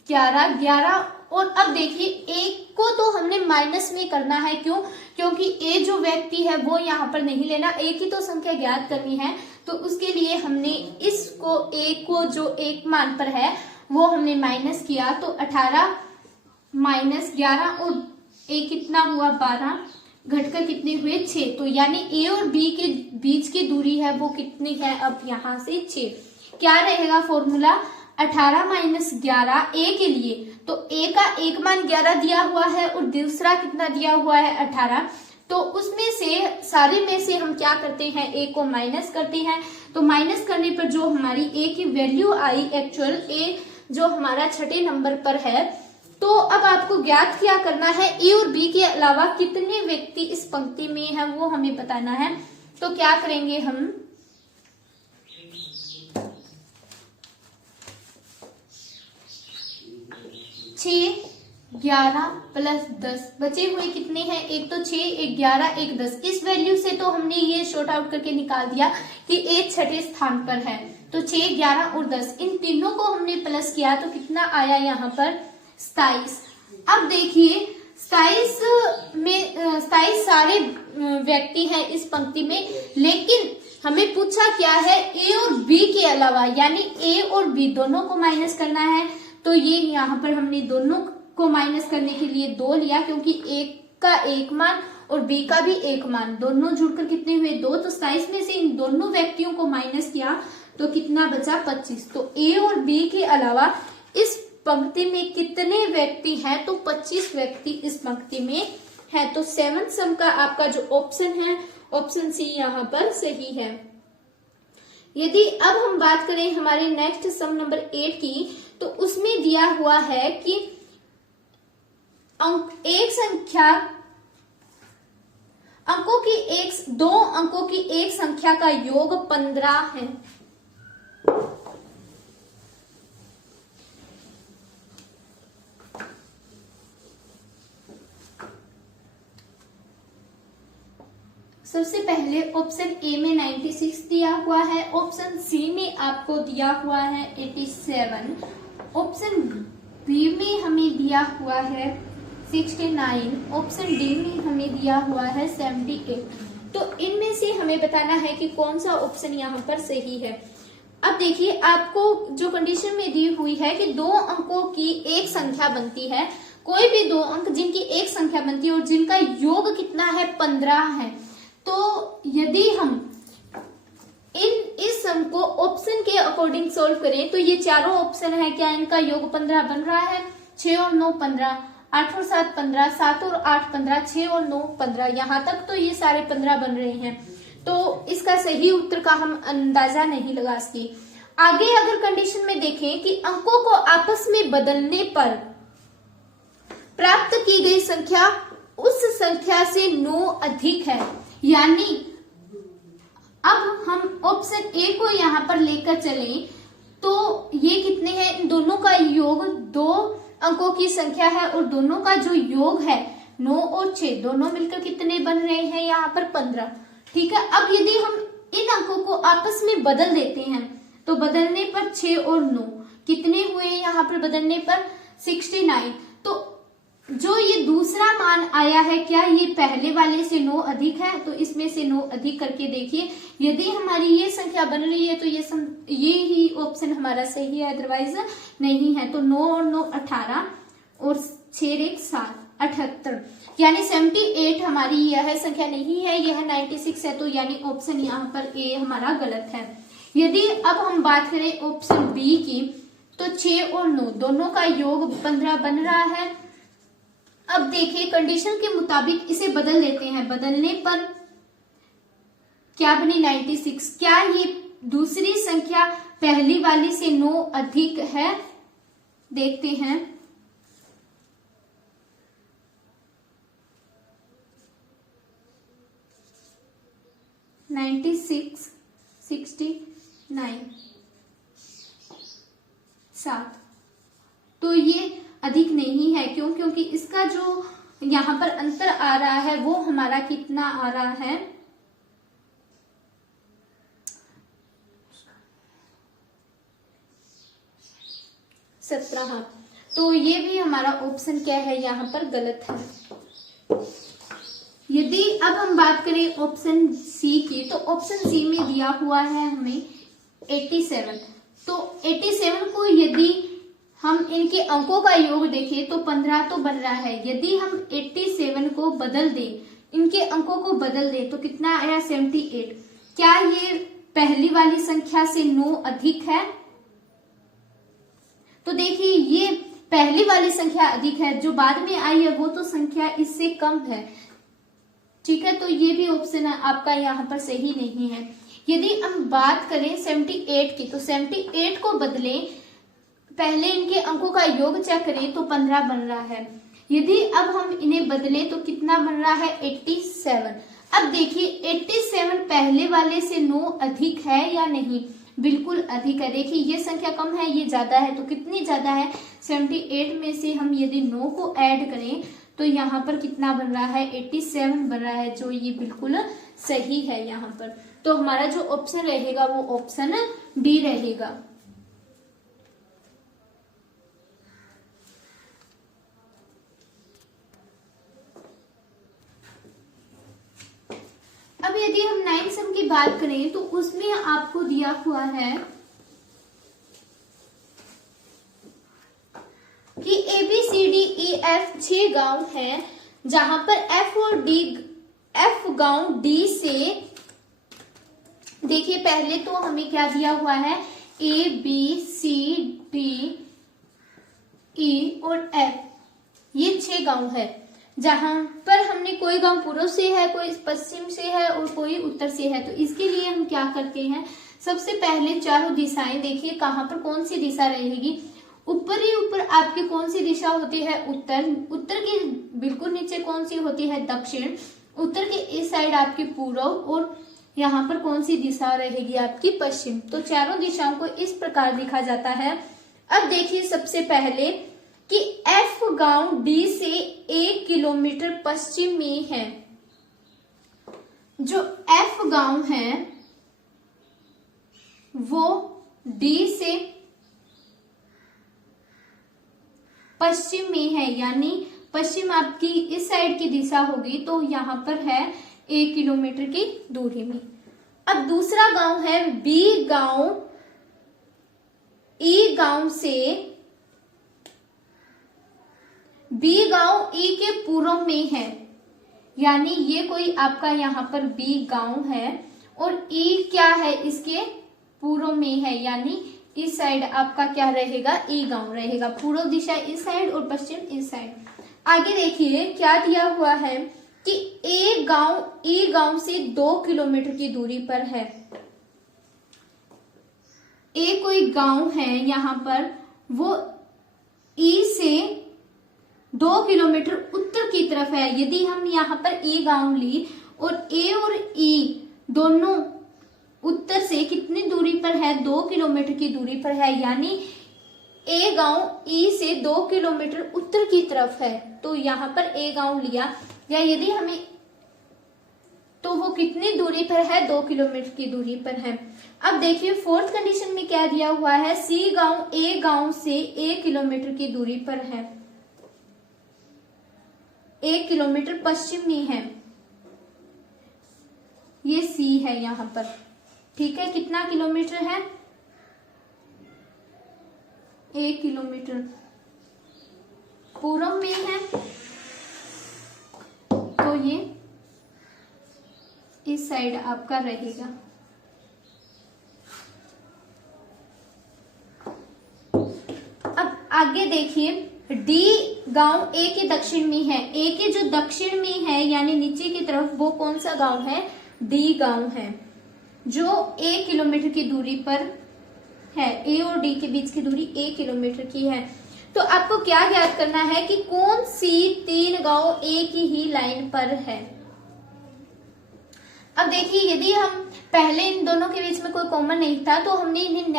11, और अब देखिए एक को तो हमने माइनस में करना है, क्यों, क्योंकि ए जो व्यक्ति है वो यहाँ पर नहीं लेना, एक ही तो संख्या ज्ञात करनी है। तो उसके लिए हमने इसको ए को जो एक मान पर है वो हमने माइनस किया, तो 18 माइनस 11 और ए कितना हुआ 12, घटकर कितने हुए 6। तो यानी ए और बी के बीच की दूरी है वो कितनी है, अब यहाँ से 6। क्या रहेगा फॉर्मूला, 18 माइनस 11 ए के लिए, तो ए का एक मान 11 दिया हुआ है और दूसरा कितना दिया हुआ है 18। तो उसमें से सारे में से हम क्या करते हैं, ए को माइनस करते हैं। तो माइनस करने पर जो हमारी ए की वैल्यू आई, एक्चुअल ए जो हमारा 6ठे नंबर पर है। तो अब आपको ज्ञात क्या करना है, ए और बी के अलावा कितने व्यक्ति इस पंक्ति में हैं वो हमें बताना है। तो क्या करेंगे हम, 6, 11 प्लस 10, बचे हुए कितने हैं, एक तो 6, एक 11, एक 10। इस वैल्यू से तो हमने ये शॉर्ट आउट करके निकाल दिया कि ए छठे स्थान पर है। तो 6, 11 और 10 इन तीनों को हमने प्लस किया तो कितना आया यहाँ पर 27। अब देखिए 27 सारे व्यक्ति हैं इस पंक्ति में, लेकिन हमें पूछा क्या है, ए और बी के अलावा, यानी ए और बी दोनों को माइनस करना है। तो ये यहाँ पर हमने दोनों को माइनस करने के लिए 2 लिया, क्योंकि एक का एक मान और बी का भी एक मान, दोनों जुड़कर कितने हुए 2। तो 27 में से इन दोनों व्यक्तियों को माइनस किया तो कितना बचा 25। तो ए और बी के अलावा इस पंक्ति में कितने व्यक्ति हैं, तो 25 व्यक्ति इस पंक्ति में है। तो 7th सम का आपका जो ऑप्शन है, ऑप्शन सी यहाँ पर सही है। यदि अब हम बात करें हमारे नेक्स्ट सम नंबर 8 की, तो उसमें दिया हुआ है कि दो अंकों की एक संख्या का योग 15 है। सबसे पहले ऑप्शन ए में 96 दिया हुआ है, ऑप्शन सी में आपको दिया हुआ है 87, ऑप्शन बी में हमें दिया हुआ है 69, ऑप्शन डी में हमें दिया हुआ है 78। तो इनमें से हमें बताना है कि कौन सा ऑप्शन यहाँ पर सही है। अब देखिए आपको जो कंडीशन में दी हुई है कि 2 अंकों की एक संख्या बनती है, कोई भी 2 अंक जिनकी एक संख्या बनती है और जिनका योग कितना है 15 है। तो यदि हम इस सम को ऑप्शन के अकॉर्डिंग सोल्व करें तो ये चारों ऑप्शन है, क्या इनका योग 15 बन रहा है। 6 और 9 15, 8 और 7 15, 7 और 8 15, 6 और 9 15, यहाँ तक तो ये सारे 15 बन रहे हैं। तो इसका सही उत्तर का हम अंदाजा नहीं लगा सके। आगे अगर कंडीशन में देखें कि अंकों को आपस में बदलने पर प्राप्त की गई संख्या उस संख्या से 9 अधिक है, यानी अब हम ऑप्शन ए को यहाँ पर लेकर चलें तो ये कितने हैं, इन दोनों का योग 2 अंकों की संख्या है और दोनों का जो योग है 9 और 6 दोनों मिलकर कितने बन रहे हैं यहाँ पर 15। ठीक है, अब यदि हम इन अंकों को आपस में बदल देते हैं तो बदलने पर 6 और 9 कितने हुए यहाँ पर बदलने पर 69। तो जो ये दूसरा मान आया है, क्या ये पहले वाले से 9 अधिक है, तो इसमें से 9 अधिक करके देखिए। यदि हमारी ये संख्या बन रही है तो ये ही ऑप्शन हमारा सही है, अदरवाइज नहीं है। तो 9 और 9 18 और 6 1 7 78, यानी 78 हमारी यह संख्या नहीं है, यह 96 है। तो यानी ऑप्शन यहाँ पर ए हमारा गलत है। यदि अब हम बात करें ऑप्शन बी की, तो 6 और 9 दोनों का योग 15 बन रहा है। अब देखिए कंडीशन के मुताबिक इसे बदल देते हैं, बदलने पर क्या बनी 96। क्या ये दूसरी संख्या पहली वाली से 9 अधिक है, देखते हैं। नाइन्टी सिक्स 69 7, तो ये अधिक नहीं है। क्यों? क्योंकि इसका जो यहाँ पर अंतर आ रहा है वो हमारा कितना आ रहा है, 17। तो ये भी हमारा ऑप्शन क्या है, यहाँ पर गलत है। यदि अब हम बात करें ऑप्शन सी की, तो ऑप्शन सी में दिया हुआ है हमें 87। तो 87 को यदि हम इनके अंकों का योग देखें तो 15 तो बन रहा है। यदि हम 87 को बदल दें, इनके अंकों को बदल दें तो कितना आया 78। क्या ये पहली वाली संख्या से 9 अधिक है? तो देखिए ये पहली वाली संख्या अधिक है, जो बाद में आई है वो तो संख्या इससे कम है। ठीक है, तो ये भी ऑप्शन आपका यहाँ पर सही नहीं है। यदि हम बात करें 78 की, तो 78 को बदलें, पहले इनके अंकों का योग चेक करें तो 15 बन रहा है। यदि अब हम इन्हें बदलें तो कितना बन रहा है 87। अब देखिए 87 पहले वाले से 9 अधिक है या नहीं। बिल्कुल अधिक है। देखिए ये संख्या कम है, ये ज्यादा है, तो कितनी ज्यादा है, 78 में से हम यदि 9 को ऐड करें तो यहाँ पर कितना बन रहा है, 87 बन रहा है, जो ये बिल्कुल सही है यहाँ पर। तो हमारा जो ऑप्शन रहेगा वो ऑप्शन डी रहेगा। अब यदि हम 9 सम की बात करें तो उसमें आपको दिया हुआ है कि ABCDEF 6 गांव हैं, जहां पर F गांव D से, देखिए पहले तो हमें क्या दिया हुआ है, ABCDE और F, ये 6 गांव है, जहां पर हमने कोई गांव पूर्व से है, कोई पश्चिम से है और कोई उत्तर से है। तो इसके लिए हम क्या करते हैं, सबसे पहले चारों दिशाएं देखिए कहां पर कौन सी दिशा रहेगी। ऊपर आपकी कौन सी दिशा होती है, उत्तर के बिल्कुल नीचे कौन सी होती है, दक्षिण। उत्तर के इस साइड आपकी पूर्व, और यहाँ पर कौन सी दिशा रहेगी आपकी, पश्चिम। तो चारों दिशाओं को इस प्रकार लिखा जाता है। अब देखिए सबसे पहले कि F गांव D से 1 किलोमीटर पश्चिम में है। जो F गांव है वो D से पश्चिम में है, यानी पश्चिम आपकी इस साइड की दिशा होगी, तो यहां पर है 1 किलोमीटर की दूरी में। अब दूसरा गांव है B गांव E गांव से, B गांव E के पूर्व में है, यानी ये कोई आपका यहाँ पर B गांव है और E क्या है, इसके पूर्व में है, यानी इस साइड आपका क्या रहेगा, E गांव रहेगा। पूर्व दिशा इस साइड और पश्चिम इस साइड। आगे देखिए क्या दिया हुआ है कि A गांव E गांव से 2 किलोमीटर की दूरी पर है। A कोई गांव है यहाँ पर, वो E से 2 किलोमीटर उत्तर की तरफ है। यदि हम यहाँ पर E गांव ली और A और E दोनों उत्तर से कितनी दूरी पर है, 2 किलोमीटर की दूरी पर है, यानी A गांव E से 2 किलोमीटर उत्तर की तरफ है। तो यहाँ पर A गांव लिया, या यदि हमें, तो वो कितनी दूरी पर है, 2 किलोमीटर की दूरी पर है। अब देखिए फोर्थ कंडीशन में क्या दिया हुआ है, C गांव A गांव से 1 किलोमीटर की दूरी पर है, 1 किलोमीटर पश्चिम में है, ये C है यहाँ पर, ठीक है। कितना किलोमीटर है, 1 किलोमीटर पूर्व में है, तो ये इस साइड आपका रहेगा। अब आगे देखिए D गांव A के दक्षिण में है, A के जो दक्षिण में है यानी नीचे की तरफ, वो कौन सा गांव है, D गांव है, जो 1 किलोमीटर की दूरी पर है। A और D के बीच की दूरी 1 किलोमीटर की है। तो आपको क्या ज्ञात करना है कि कौन सी 3 गांव एक ही लाइन पर है। अब देखिए यदि हम पहले इन दोनों के बीच में कोई कॉमन नहीं था तो हमने इन्हें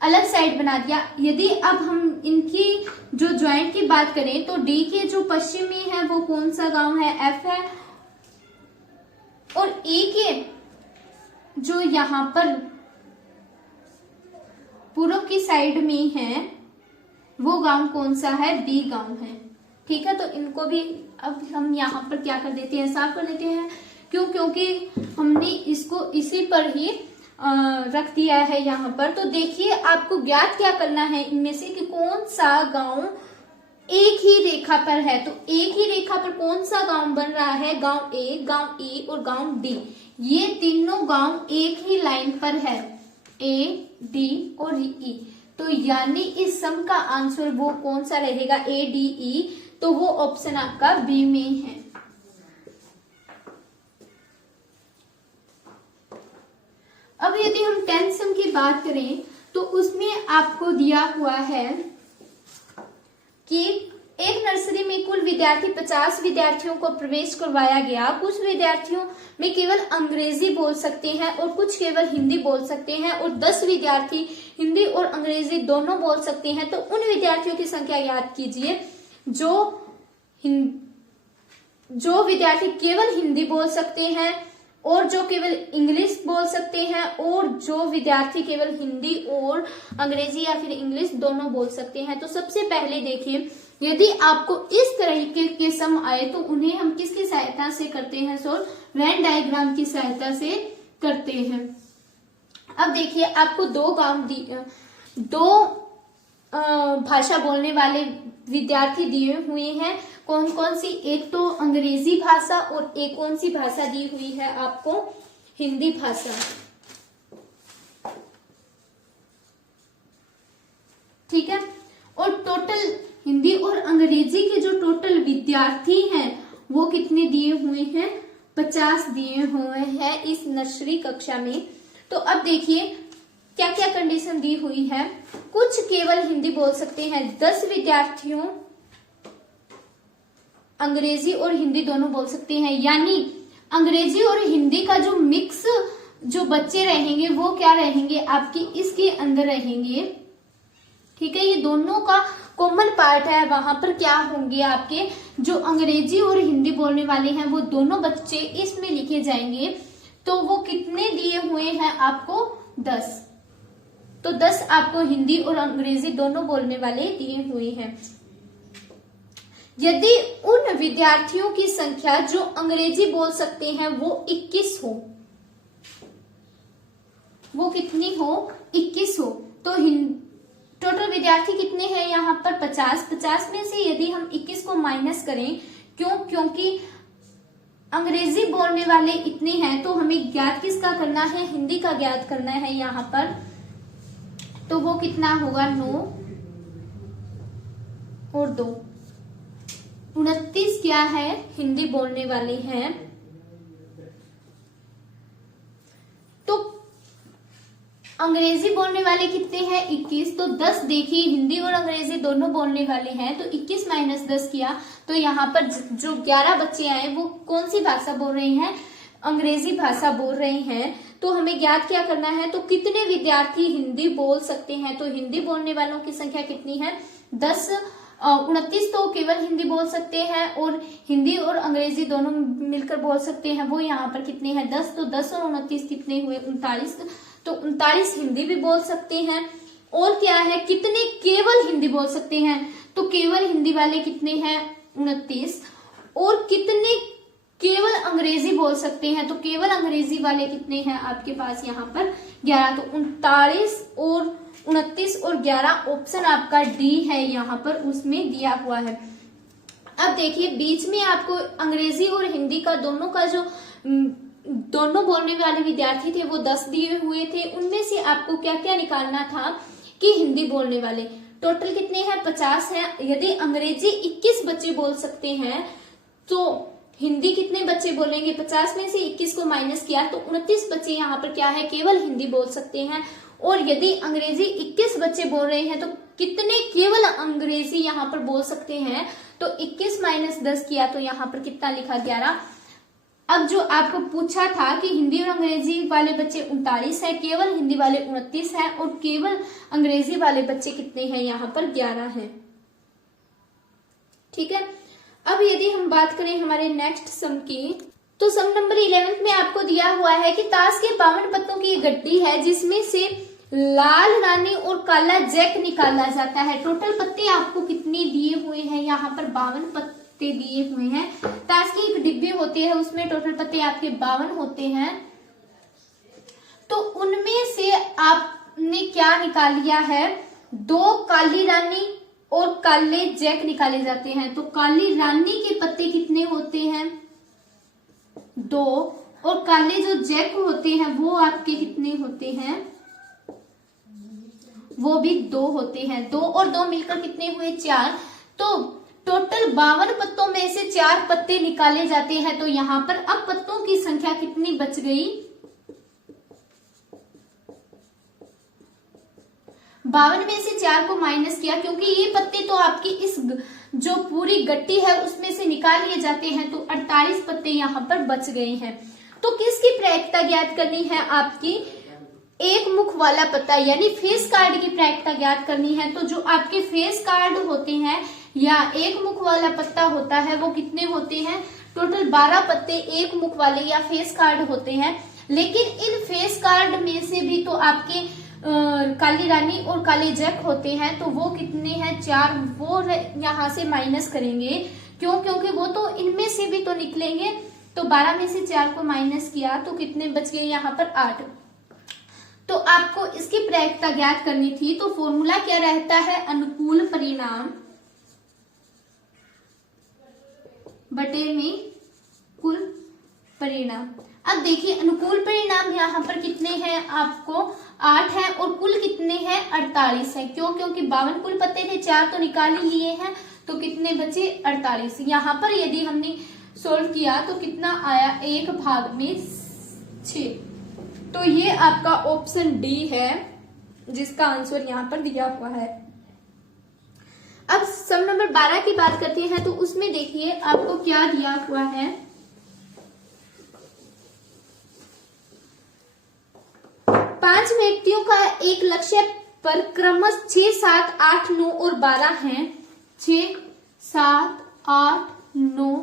अलग साइड बना दिया। यदि अब हम इनकी जो ज्वाइंट की बात करें तो D के जो पश्चिम में है वो कौन सा गांव है, F है, और E के जो यहाँ पर पूर्व की साइड में है वो गांव कौन सा है, B गांव है, ठीक है। तो इनको भी अब हम यहाँ पर क्या कर देते हैं, साफ कर देते हैं। क्यों, क्योंकि हमने इसको इसी पर ही रख दिया है यहाँ पर। तो देखिए आपको ज्ञात क्या करना है इनमें से कि कौन सा गांव एक ही रेखा पर है। तो एक ही रेखा पर कौन सा गांव बन रहा है, गांव A, गांव E और गांव D। ये तीनों गांव एक ही लाइन पर है, A, D और E। तो यानी इस सम का आंसर वो कौन सा रहेगा, A, D, E। तो वो ऑप्शन आपका बी में है। अब यदि हम 10th सम की बात करें तो उसमें आपको दिया हुआ है कि एक नर्सरी में कुल विद्यार्थी 50 विद्यार्थियों को प्रवेश करवाया गया। कुछ विद्यार्थियों में केवल अंग्रेजी बोल सकते हैं और कुछ केवल हिंदी बोल सकते हैं और 10 विद्यार्थी हिंदी और अंग्रेजी दोनों बोल सकते हैं। तो उन विद्यार्थियों की संख्या याद कीजिए जो विद्यार्थी केवल हिंदी बोल सकते हैं और जो केवल इंग्लिश बोल सकते हैं और जो विद्यार्थी केवल हिंदी और अंग्रेजी या फिर इंग्लिश दोनों बोल सकते हैं। तो सबसे पहले देखिए, यदि आपको इस तरीके के सम आए तो उन्हें हम किसकी सहायता से करते हैं सॉल्व? वेन डायग्राम की सहायता से करते हैं। अब देखिए, आपको दो भाषा बोलने वाले विद्यार्थी दिए हुए हैं। कौन कौन सी? एक तो अंग्रेजी भाषा और एक कौन सी भाषा दी हुई है आपको? हिंदी भाषा। ठीक है। और टोटल हिंदी और अंग्रेजी के जो टोटल विद्यार्थी हैं वो कितने दिए हुए हैं? 50 दिए हुए हैं इस नर्सरी कक्षा में। तो अब देखिए क्या क्या कंडीशन दी हुई है। कुछ केवल हिंदी बोल सकते हैं, 10 विद्यार्थियों अंग्रेजी और हिंदी दोनों बोल सकते हैं, यानी अंग्रेजी और हिंदी का जो मिक्स जो बच्चे रहेंगे वो क्या रहेंगे? आपकी इसके अंदर रहेंगे। ठीक है, ये दोनों का कॉमन पार्ट है। वहां पर क्या होंगे? आपके जो अंग्रेजी और हिंदी बोलने वाले हैं वो दोनों बच्चे इसमें लिखे जाएंगे। तो वो कितने दिए हुए हैं आपको? 10। तो 10 आपको हिंदी और अंग्रेजी दोनों बोलने वाले दिए हुए हैं। यदि उन विद्यार्थियों की संख्या जो अंग्रेजी बोल सकते हैं वो 21 हो, वो कितनी हो? 21 हो। तो टोटल विद्यार्थी कितने हैं यहाँ पर? 50। 50 में से यदि हम 21 को माइनस करें, क्योंकि अंग्रेजी बोलने वाले इतने हैं, तो हमें ज्ञात किसका करना है? हिंदी का ज्ञात करना है यहाँ पर। तो वो कितना होगा? 9 और 2 29 क्या है? हिंदी बोलने वाले हैं। तो अंग्रेजी बोलने वाले कितने हैं? 21। तो 10 देखिए, हिंदी और अंग्रेजी दोनों बोलने वाले हैं, तो 21 माइनस 10 किया तो यहाँ पर जो 11 बच्चे आए वो कौन सी भाषा बोल रहे हैं? अंग्रेजी भाषा बोल रहे हैं। तो हमें ज्ञात क्या करना है? तो कितने विद्यार्थी हिंदी बोल सकते हैं? तो हिंदी बोलने वालों की संख्या कितनी है? 10। 29 तो केवल हिंदी बोल सकते हैं और हिंदी और अंग्रेजी दोनों मिलकर बोल सकते हैं, वो यहाँ पर कितने हैं? 10। तो 10 और 29 कितने हुए? 39। तो 39 हिंदी भी बोल सकते हैं। और क्या है? कितने केवल हिंदी बोल सकते हैं? तो केवल हिंदी वाले कितने हैं? 29। और कितने केवल अंग्रेजी बोल सकते हैं? तो केवल अंग्रेजी वाले कितने हैं आपके पास यहाँ पर? 11। तो 39 और 29 और 11 ऑप्शन आपका डी है यहाँ पर, उसमें दिया हुआ है। अब देखिए, बीच में आपको अंग्रेजी और हिंदी का दोनों का जो दोनों बोलने वाले विद्यार्थी थे वो 10 दिए हुए थे। उनमें से आपको क्या क्या निकालना था? कि हिंदी बोलने वाले टोटल कितने हैं? 50 हैं। यदि अंग्रेजी 21 बच्चे बोल सकते हैं तो हिंदी कितने बच्चे बोलेंगे? 50 में से 21 को माइनस किया तो 29 बच्चे यहाँ पर क्या है? केवल हिंदी बोल सकते हैं। और यदि अंग्रेजी 21 बच्चे बोल रहे हैं तो कितने केवल अंग्रेजी यहाँ पर बोल सकते हैं? तो 21 माइनस 10 किया तो यहाँ पर कितना लिखा? 11। अब जो आपको पूछा था कि हिंदी और अंग्रेजी वाले बच्चे 39 है, केवल हिंदी वाले 29 है और केवल अंग्रेजी वाले बच्चे कितने हैं? यहाँ पर 11 है। ठीक है। अब यदि हम बात करें हमारे नेक्स्ट सम की, तो सम नंबर 11 में आपको दिया हुआ है कि ताश के 52 पत्तों की एक गड्डी है जिसमें से लाल रानी और काला जैक निकाला जाता है। टोटल पत्ते आपको कितने दिए हुए हैं? यहाँ पर 52 पत्ते दिए हुए हैं। ताश की एक डिब्बी होती है, उसमें टोटल पत्ते आपके 52 होते हैं। तो उनमें से आपने क्या निकाल लिया है? 2 काली रानी और काले जैक निकाले जाते हैं। तो काली रानी के पत्ते कितने होते हैं? 2। और काले जो जैक होते हैं वो आपके कितने होते हैं? वो भी 2 होते हैं। 2 और 2 मिलकर कितने हुए? 4। तो टोटल 52 पत्तों में से 4 पत्ते निकाले जाते हैं। तो यहाँ पर अब पत्तों की संख्या कितनी बच गई? 52 में से 4 को माइनस किया, क्योंकि ये पत्ते तो आपके इस जो पूरी गट्टी है उसमें से निकाल लिए जाते हैं, तो 48 पत्ते यहाँ पर बच गए हैं। तो किसकी प्रायिकता ज्ञात करनी है? आपकी एक मुख वाला पत्ता यानी फेस कार्ड की प्रायिकता ज्ञात करनी है। तो जो आपके फेस कार्ड होते हैं या एक मुख वाला पत्ता होता है वो कितने होते हैं? टोटल 12 पत्ते एक मुख वाले या फेस कार्ड होते हैं। लेकिन इन फेस कार्ड में से भी तो आपके काली रानी और काले जैक होते हैं, तो वो कितने हैं? 4। वो यहाँ से माइनस करेंगे, क्यों? क्योंकि वो तो इनमें से भी तो निकलेंगे। तो 12 में से 4 को माइनस किया तो कितने बच गए? यहाँ पर 8। तो आपको इसकी प्रायिकता ज्ञात करनी थी। तो फॉर्मूला क्या रहता है? अनुकूल परिणाम बटे में कुल परिणाम। अब देखिए अनुकूल परिणाम यहाँ पर कितने हैं? आपको 8 है और कुल कितने हैं? 48 है। क्यों? क्योंकि 52 कुल पत्ते थे, 4 तो निकाल ही लिए हैं, तो कितने बचे? 48। यहाँ पर यदि हमने सोल्व किया तो कितना आया? 1 भाग में 6। तो ये आपका ऑप्शन डी है जिसका आंसर यहाँ पर दिया हुआ है। अब सम नंबर 12 की बात करते हैं, तो उसमें देखिए आपको क्या दिया हुआ है। पांच व्यक्तियों का एक लक्ष्य पर क्रमशः 6, 7, 8, 9 और 12 हैं। 6, 7, 8, 9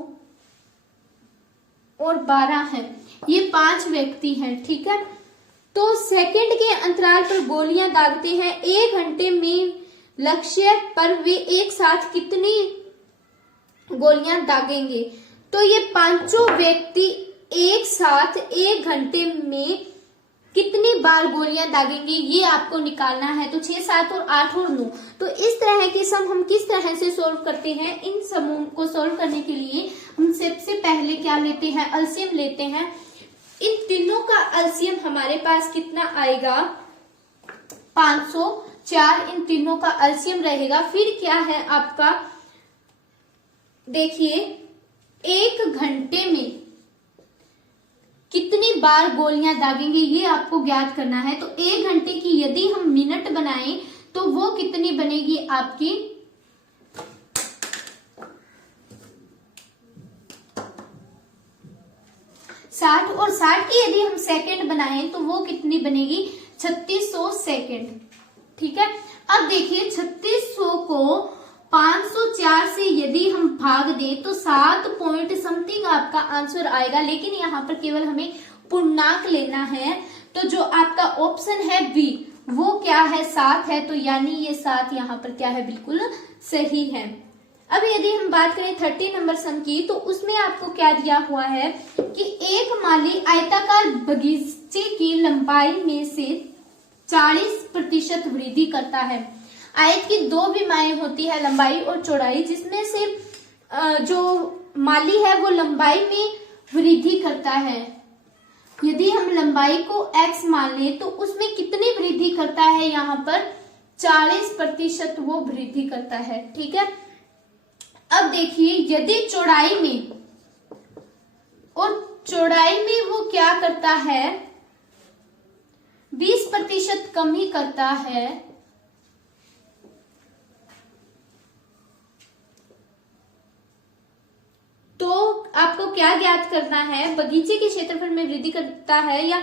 और 12 हैं। ये 5 व्यक्ति हैं, ठीक है। तो सेकंड के अंतराल पर गोलियां दागते हैं। 1 घंटे में लक्ष्य पर वे एक साथ कितनी गोलियां दागेंगे? तो ये पांचों व्यक्ति एक साथ 1 घंटे में कितनी बार गोलियां दागेंगे ये आपको निकालना है। तो 6, 7 और 8 और 9। तो इस तरह के सम हम किस तरह से सोल्व करते हैं? इन समों को सोल्व करने के लिए हम सबसे पहले क्या लेते हैं? एलसीएम लेते हैं। इन तीनों का एलसीएम हमारे पास कितना आएगा? 504 इन तीनों का एलसीएम रहेगा। फिर क्या है आपका? देखिए 1 घंटे में कितनी बार गोलियां दागेंगे ये आपको ज्ञात करना है। तो 1 घंटे की यदि हम मिनट बनाएं तो वो कितनी बनेगी आपकी? 60 और 60 की यदि हम सेकंड बनाएं तो वो कितनी बनेगी? 3600 सेकंड, ठीक है। अब देखिए 3600 को 504 से यदि हम भाग दें तो 7 पॉइंट समथिंग आपका आंसर आएगा। लेकिन यहाँ पर केवल हमें पूर्णांक लेना है। तो जो आपका ऑप्शन है बी वो क्या है? 7 है। तो यानी ये 7 यहाँ पर क्या है? बिल्कुल सही है। अब यदि हम बात करें 30 नंबर सम की, तो उसमें आपको क्या दिया हुआ है कि एक माली आयताकार बगीचे की लंबाई में से 40% वृद्धि करता है। आयत की 2 विमाएं होती है, लंबाई और चौड़ाई, जिसमें से जो माली है वो लंबाई में वृद्धि करता है। यदि हम लंबाई को x मान लें तो उसमें कितनी वृद्धि करता है? यहाँ पर 40% वो वृद्धि करता है, ठीक है। अब देखिए यदि चौड़ाई में वो क्या करता है? 20% कम ही करता है, तो आपको क्या ज्ञात करना है? बगीचे के क्षेत्रफल में वृद्धि करता है या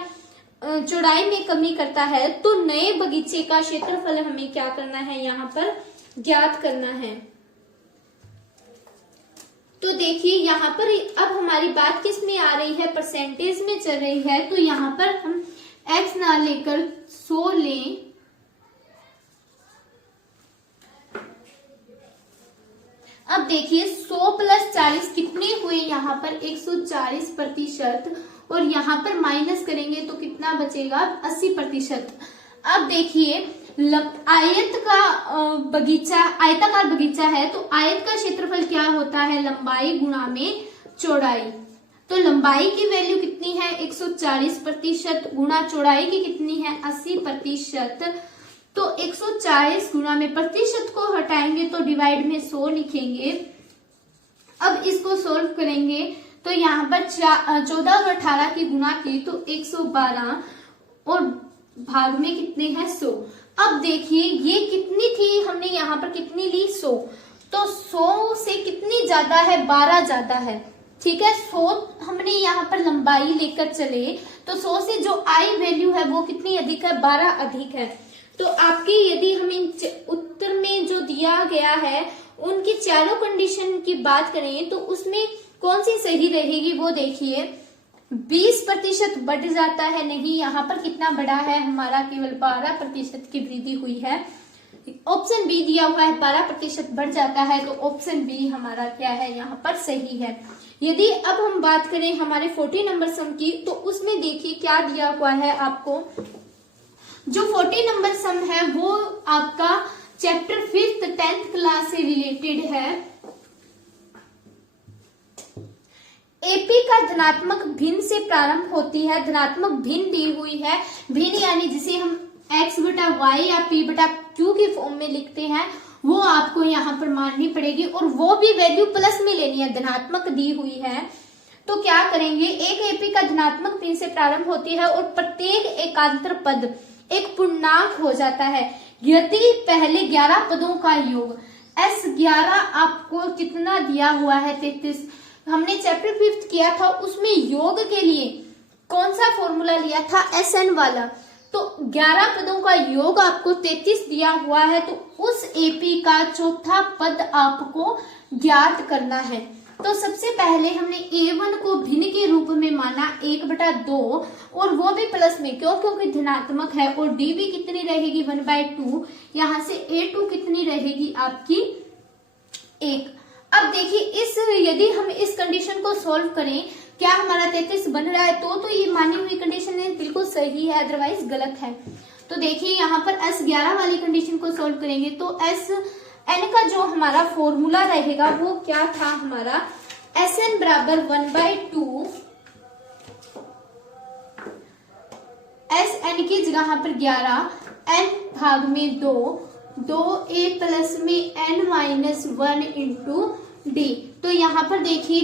चौड़ाई में कमी करता है? तो नए बगीचे का क्षेत्रफल हमें क्या करना है? यहाँ पर ज्ञात करना है। तो देखिए यहाँ पर अब हमारी बात किस में आ रही है? परसेंटेज में चल रही है। तो यहाँ पर हम x ना लेकर 100 लें। अब देखिए 100 + 40 कितने हुए? यहाँ पर 140%, और यहाँ पर माइनस करेंगे तो कितना बचेगा? 80%। अब देखिए आयताकार बगीचा है, तो आयत का क्षेत्रफल क्या होता है? लंबाई गुणा में चौड़ाई। तो लंबाई की वैल्यू कितनी है? 140% गुणा चौड़ाई की कितनी है? 80%। तो 140 गुणा में प्रतिशत को हटाएंगे तो डिवाइड में 100 लिखेंगे। अब इसको सोल्व करेंगे तो यहाँ पर 14 और 18 की गुणा की तो 112 और भाग में कितने हैं? 100। अब देखिए ये कितनी थी? हमने यहाँ पर कितनी ली? 100। तो तो 100 से कितनी ज्यादा है, 12 ज्यादा है। ठीक है, 100 हमने यहाँ पर लंबाई लेकर चले तो 100 से जो आई वैल्यू है वो कितनी अधिक है, 12 अधिक है। तो आपके यदि हम इन उत्तर में जो दिया गया है उनकी चारों कंडीशन की बात करें तो उसमें कौन सी सही रहेगी वो देखिए। 20% बढ़ जाता है, नहीं, यहाँ पर कितना बढ़ा है हमारा, केवल 12% की वृद्धि हुई है। ऑप्शन बी दिया हुआ है 12% बढ़ जाता है, तो ऑप्शन बी हमारा क्या है, यहाँ पर सही है। यदि अब हम बात करें हमारे 40 नंबर सम की, तो उसमें देखिए क्या दिया हुआ है आपको। जो 40 नंबर सम है वो आपका चैप्टर 5th 10th क्लास से रिलेटेड है। एपी का धनात्मक भिन्न से प्रारंभ होती है। धनात्मक भिन्न दी हुई है, भिन्न यानी जिसे हम x बटा वाई या p बटा q के फॉर्म में लिखते हैं, वो आपको यहाँ पर माननी पड़ेगी और वो भी वैल्यू प्लस में लेनी है, धनात्मक दी हुई है। तो क्या करेंगे, एक एपी का धनात्मक भिन्न से प्रारंभ होती है और प्रत्येक एकांतर पद एक पूर्णांक हो जाता है यदि पहले 11 पदों का योग। S11 आपको कितना दिया हुआ है, 33। हमने चैप्टर 5th किया था, उसमें योग के लिए कौन सा फॉर्मूला लिया था, SN वाला। तो 11 पदों का योग आपको 33 दिया हुआ है, तो उस एपी का चौथा पद आपको ज्ञात करना है। तो सबसे पहले हमने A1 को भिन्न के रूप में माना 1/2 और वो भी प्लस में, क्यों, क्योंकि धनात्मक है। और D भी कितनी रहेगी, 1/2। यहाँ से A2 कितनी रहेगी आपकी, 1। अब देखिए इस यदि हम इस कंडीशन को सॉल्व करें, क्या हमारा 33 बन रहा है, तो ये मानी हुई कंडीशन है, बिल्कुल सही है, अदरवाइज गलत है। तो देखिए यहाँ पर S11 वाली कंडीशन को सॉल्व करेंगे तो SN का जो हमारा फॉर्मूला रहेगा वो क्या था हमारा, SN बराबर 1/2। SN की जगह पर 11, N भाग में 2A प्लस में N-1 इंटू D। तो यहाँ पर देखिए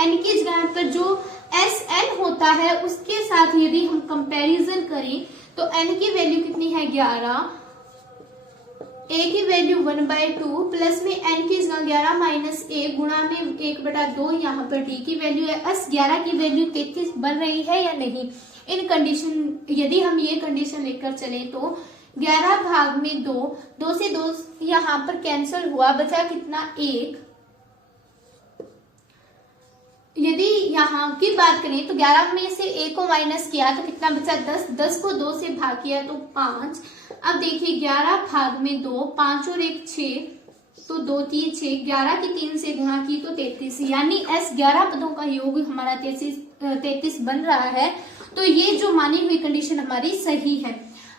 N की जगह पर जो SN होता है उसके साथ यदि हम कंपैरिजन करें तो N की वैल्यू कितनी है, 11, A की वैल्यू 1/2 प्लस में N की जगह 11 माइनस A गुणा में 1/2। यहाँ पर D की वैल्यू है, S11 की वैल्यू 33 बन रही है या नहीं। इन कंडीशन यदि हम ये कंडीशन लेकर चले तो 11 भाग में 2 से 2 यहाँ पर कैंसिल हुआ, बचा कितना, 1। यदि यहाँ की बात करें तो 11 में से A को माइनस किया तो कितना बचा, 10 को 2 से भाग किया तो 5। अब देखिए 11 भाग में 2, 5 और 1 6, तो 2 3 6, 11 की 3 से गुणा की तो 33, यानी S11 पदों का योग हमारा 33 बन रहा है। तो ये जो मानी हुई कंडीशन हमारी सही है।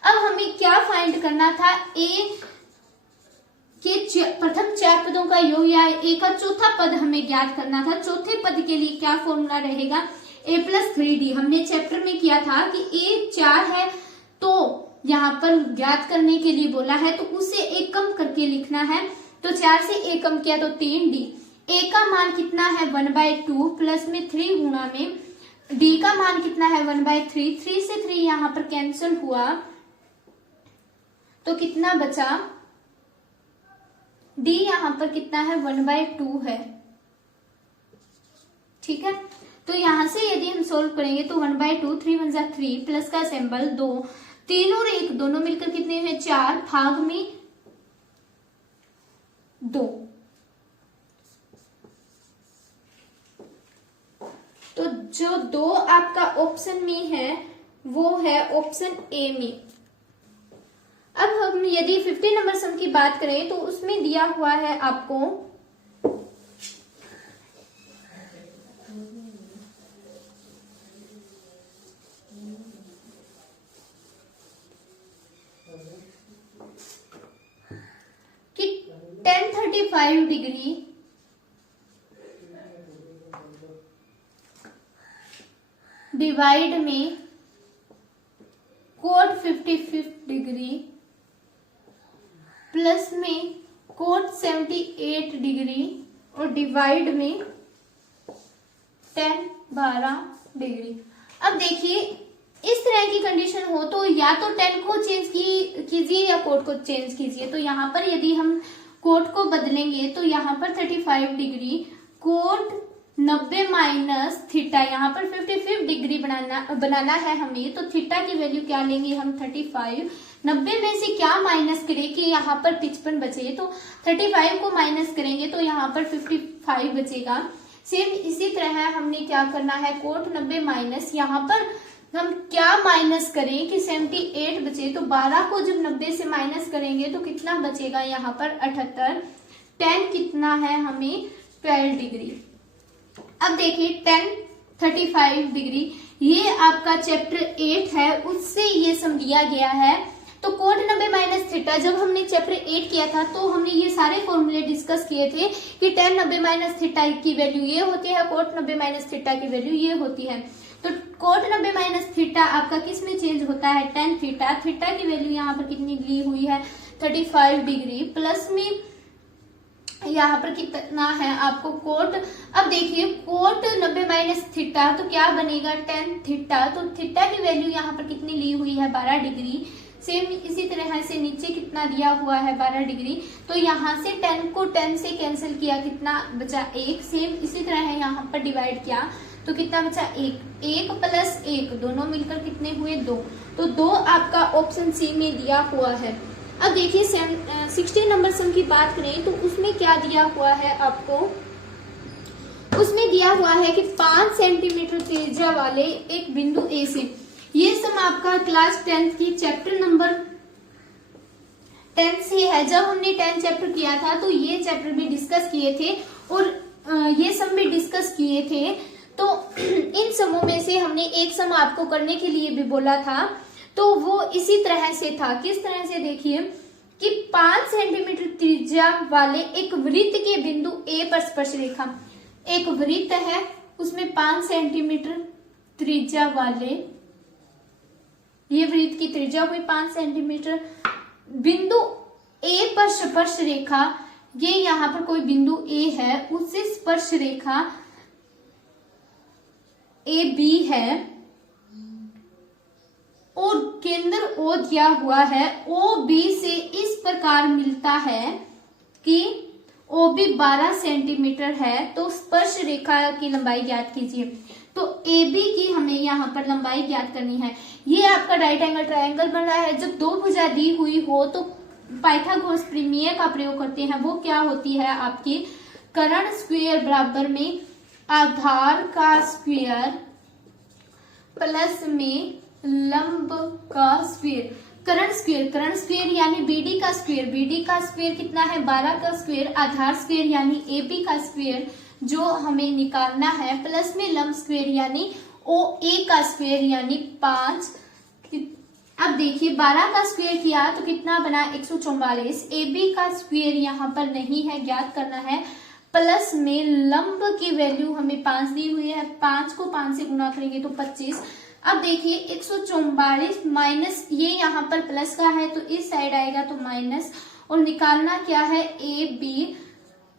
अब हमें क्या फाइंड करना था, A के प्रथम 4 पदों का योग या A का चौथा पद हमें ज्ञात करना था। चौथे पद के लिए क्या फॉर्मूला रहेगा, A प्लस 3D। हमने चैप्टर में किया था कि A 4 है तो यहाँ पर ज्ञात करने के लिए बोला है तो उसे एक कम करके लिखना है। तो 4 से A कम किया तो 3D। A का मान कितना है, 1/2 प्लस में 3 गुणा में D का मान कितना है, 1/3। 3 से 3 यहाँ पर कैंसिल हुआ तो कितना बचा, D यहाँ पर कितना है, 1/2 है। ठीक है, तो यहाँ से यदि हम सोल्व करेंगे तो 1/2, 3 1 3 प्लस का सिंबल 2, 3 और 1 दोनों मिलकर कितने हैं, 4 भाग में 2। तो जो 2 आपका ऑप्शन में है वो है ऑप्शन ए में। अब हम यदि 50 नंबर सम की बात करें तो उसमें दिया हुआ है आपको कि 1035 डिग्री डिवाइड में कोट 55 डिग्री प्लस में कोट 78 डिग्री और डिवाइड में 10-12 डिग्री। अब देखिए इस तरह की कंडीशन हो तो या तो 10 को चेंज कीजिए या कोट को चेंज कीजिए। तो यहाँ पर यदि हम कोट को बदलेंगे तो यहाँ पर 35 डिग्री, कोट 90 माइनस थीटा, यहाँ पर 55 डिग्री बनाना है हमें। तो थीटा की वैल्यू क्या लेंगे हम 35, 90 में से क्या माइनस करें कि यहाँ पर 55 बचे, तो 35 को माइनस करेंगे तो यहाँ पर 55 बचेगा। सेम इसी तरह हमने क्या करना है, कोट 90 माइनस, यहाँ पर हम क्या माइनस करें कि 78 बचे, तो 12 को जब 90 से माइनस करेंगे तो कितना बचेगा यहाँ पर 78, tan कितना है हमें 12 डिग्री। अब देखिए tan 35 डिग्री, ये आपका चैप्टर 8 है, उससे ये सम दिया गया है। तो कोट 90 माइनस थीटा, जब हमने चैप्टर 8 किया था तो हमने ये सारे फॉर्मूले डिस्कस किए थे कि tan 90 माइनस थीटा की वैल्यू ये होती है, कोट 90 माइनस थीटा की वैल्यू ये होती है। तो कोट 90 माइनस थीटा आपका किस में चेंज होता है, tan थीटा। थीटा की वैल्यू यहाँ पर कितनी ली हुई है 35 डिग्री, प्लस में यहाँ पर कितना है आपको कोट। अब देखिए कोट 90 माइनस थीटा तो क्या बनेगा tan थीटा, तो थीटा की वैल्यू यहाँ पर कितनी ली हुई है 12 डिग्री। सेम इसी तरह से नीचे कितना दिया हुआ है 12 डिग्री, तो यहाँ से 10 को 10 से कैंसिल किया, कितना बचा 1। सेम इसी तरह यहाँ पर डिवाइड किया तो कितना बचा 1, 1 प्लस 1 दोनों मिलकर कितने हुए 2, तो 2 आपका ऑप्शन सी में दिया हुआ है। अब देखिए 60 नंबर सम की बात करें तो उसमें क्या दिया हुआ है आपको, उसमें दिया हुआ है कि 5 सेंटीमीटर त्रिज्या वाले एक बिंदु ए से, ये सम आपका क्लास 10th की चैप्टर नंबर 10 से है। जब हमने 10 चैप्टर किया था तो ये चैप्टर भी डिस्कस किए थे और ये सम भी डिस्कस किए थे। तो इन समों में से हमने एक सम आपको करने के लिए भी बोला था, तो वो इसी तरह से था। किस तरह से, देखिए कि 5 सेंटीमीटर त्रिज्या वाले एक वृत्त के बिंदु ए पर स्पर्श रेखा, एक वृत्त है उसमें 5 सेंटीमीटर त्रिज्या वाले, ये वृत्त की त्रिज्या हुई 5 सेंटीमीटर, बिंदु ए पर स्पर्श रेखा, ये यहाँ पर कोई बिंदु ए है, उससे स्पर्श रेखा ए बी है और केंद्र ओ दिया हुआ है। ओ बी से इस प्रकार मिलता है कि ओ बी 12 सेंटीमीटर है, तो स्पर्श रेखा की लंबाई ज्ञात कीजिए। तो ए बी की हमें यहाँ पर लंबाई ज्ञात करनी है। ये आपका राइट एंगल ट्रायंगल बन रहा है। जब दो भुजा दी हुई हो तो पाइथागोरस प्रमेय का प्रयोग करते हैं, वो क्या होती है आपकी कर्ण स्क्वायर बराबर में आधार का स्क्वायर प्लस में लंब का स्क्वायर। कर्ण स्क्वायर यानी बीडी का स्क्वायर कितना है 12 का स्क्वायर, आधार स्क्वायर यानी एबी का स्क्वायर जो हमें निकालना है, प्लस में लंब स्क्वायर यानी ओ ए का स्क्वायर यानी 5। अब देखिए 12 का स्क्वायर किया तो कितना बना 144। एबी का स्क्वायर यहाँ पर नहीं है, ज्ञात करना है, प्लस में लंब की वैल्यू हमें 5 दी हुई है, 5 को 5 से गुना करेंगे तो 25। अब देखिए 144 माइनस ये यहाँ पर प्लस का है तो इस साइड आएगा तो माइनस, और निकालना क्या है ए बी।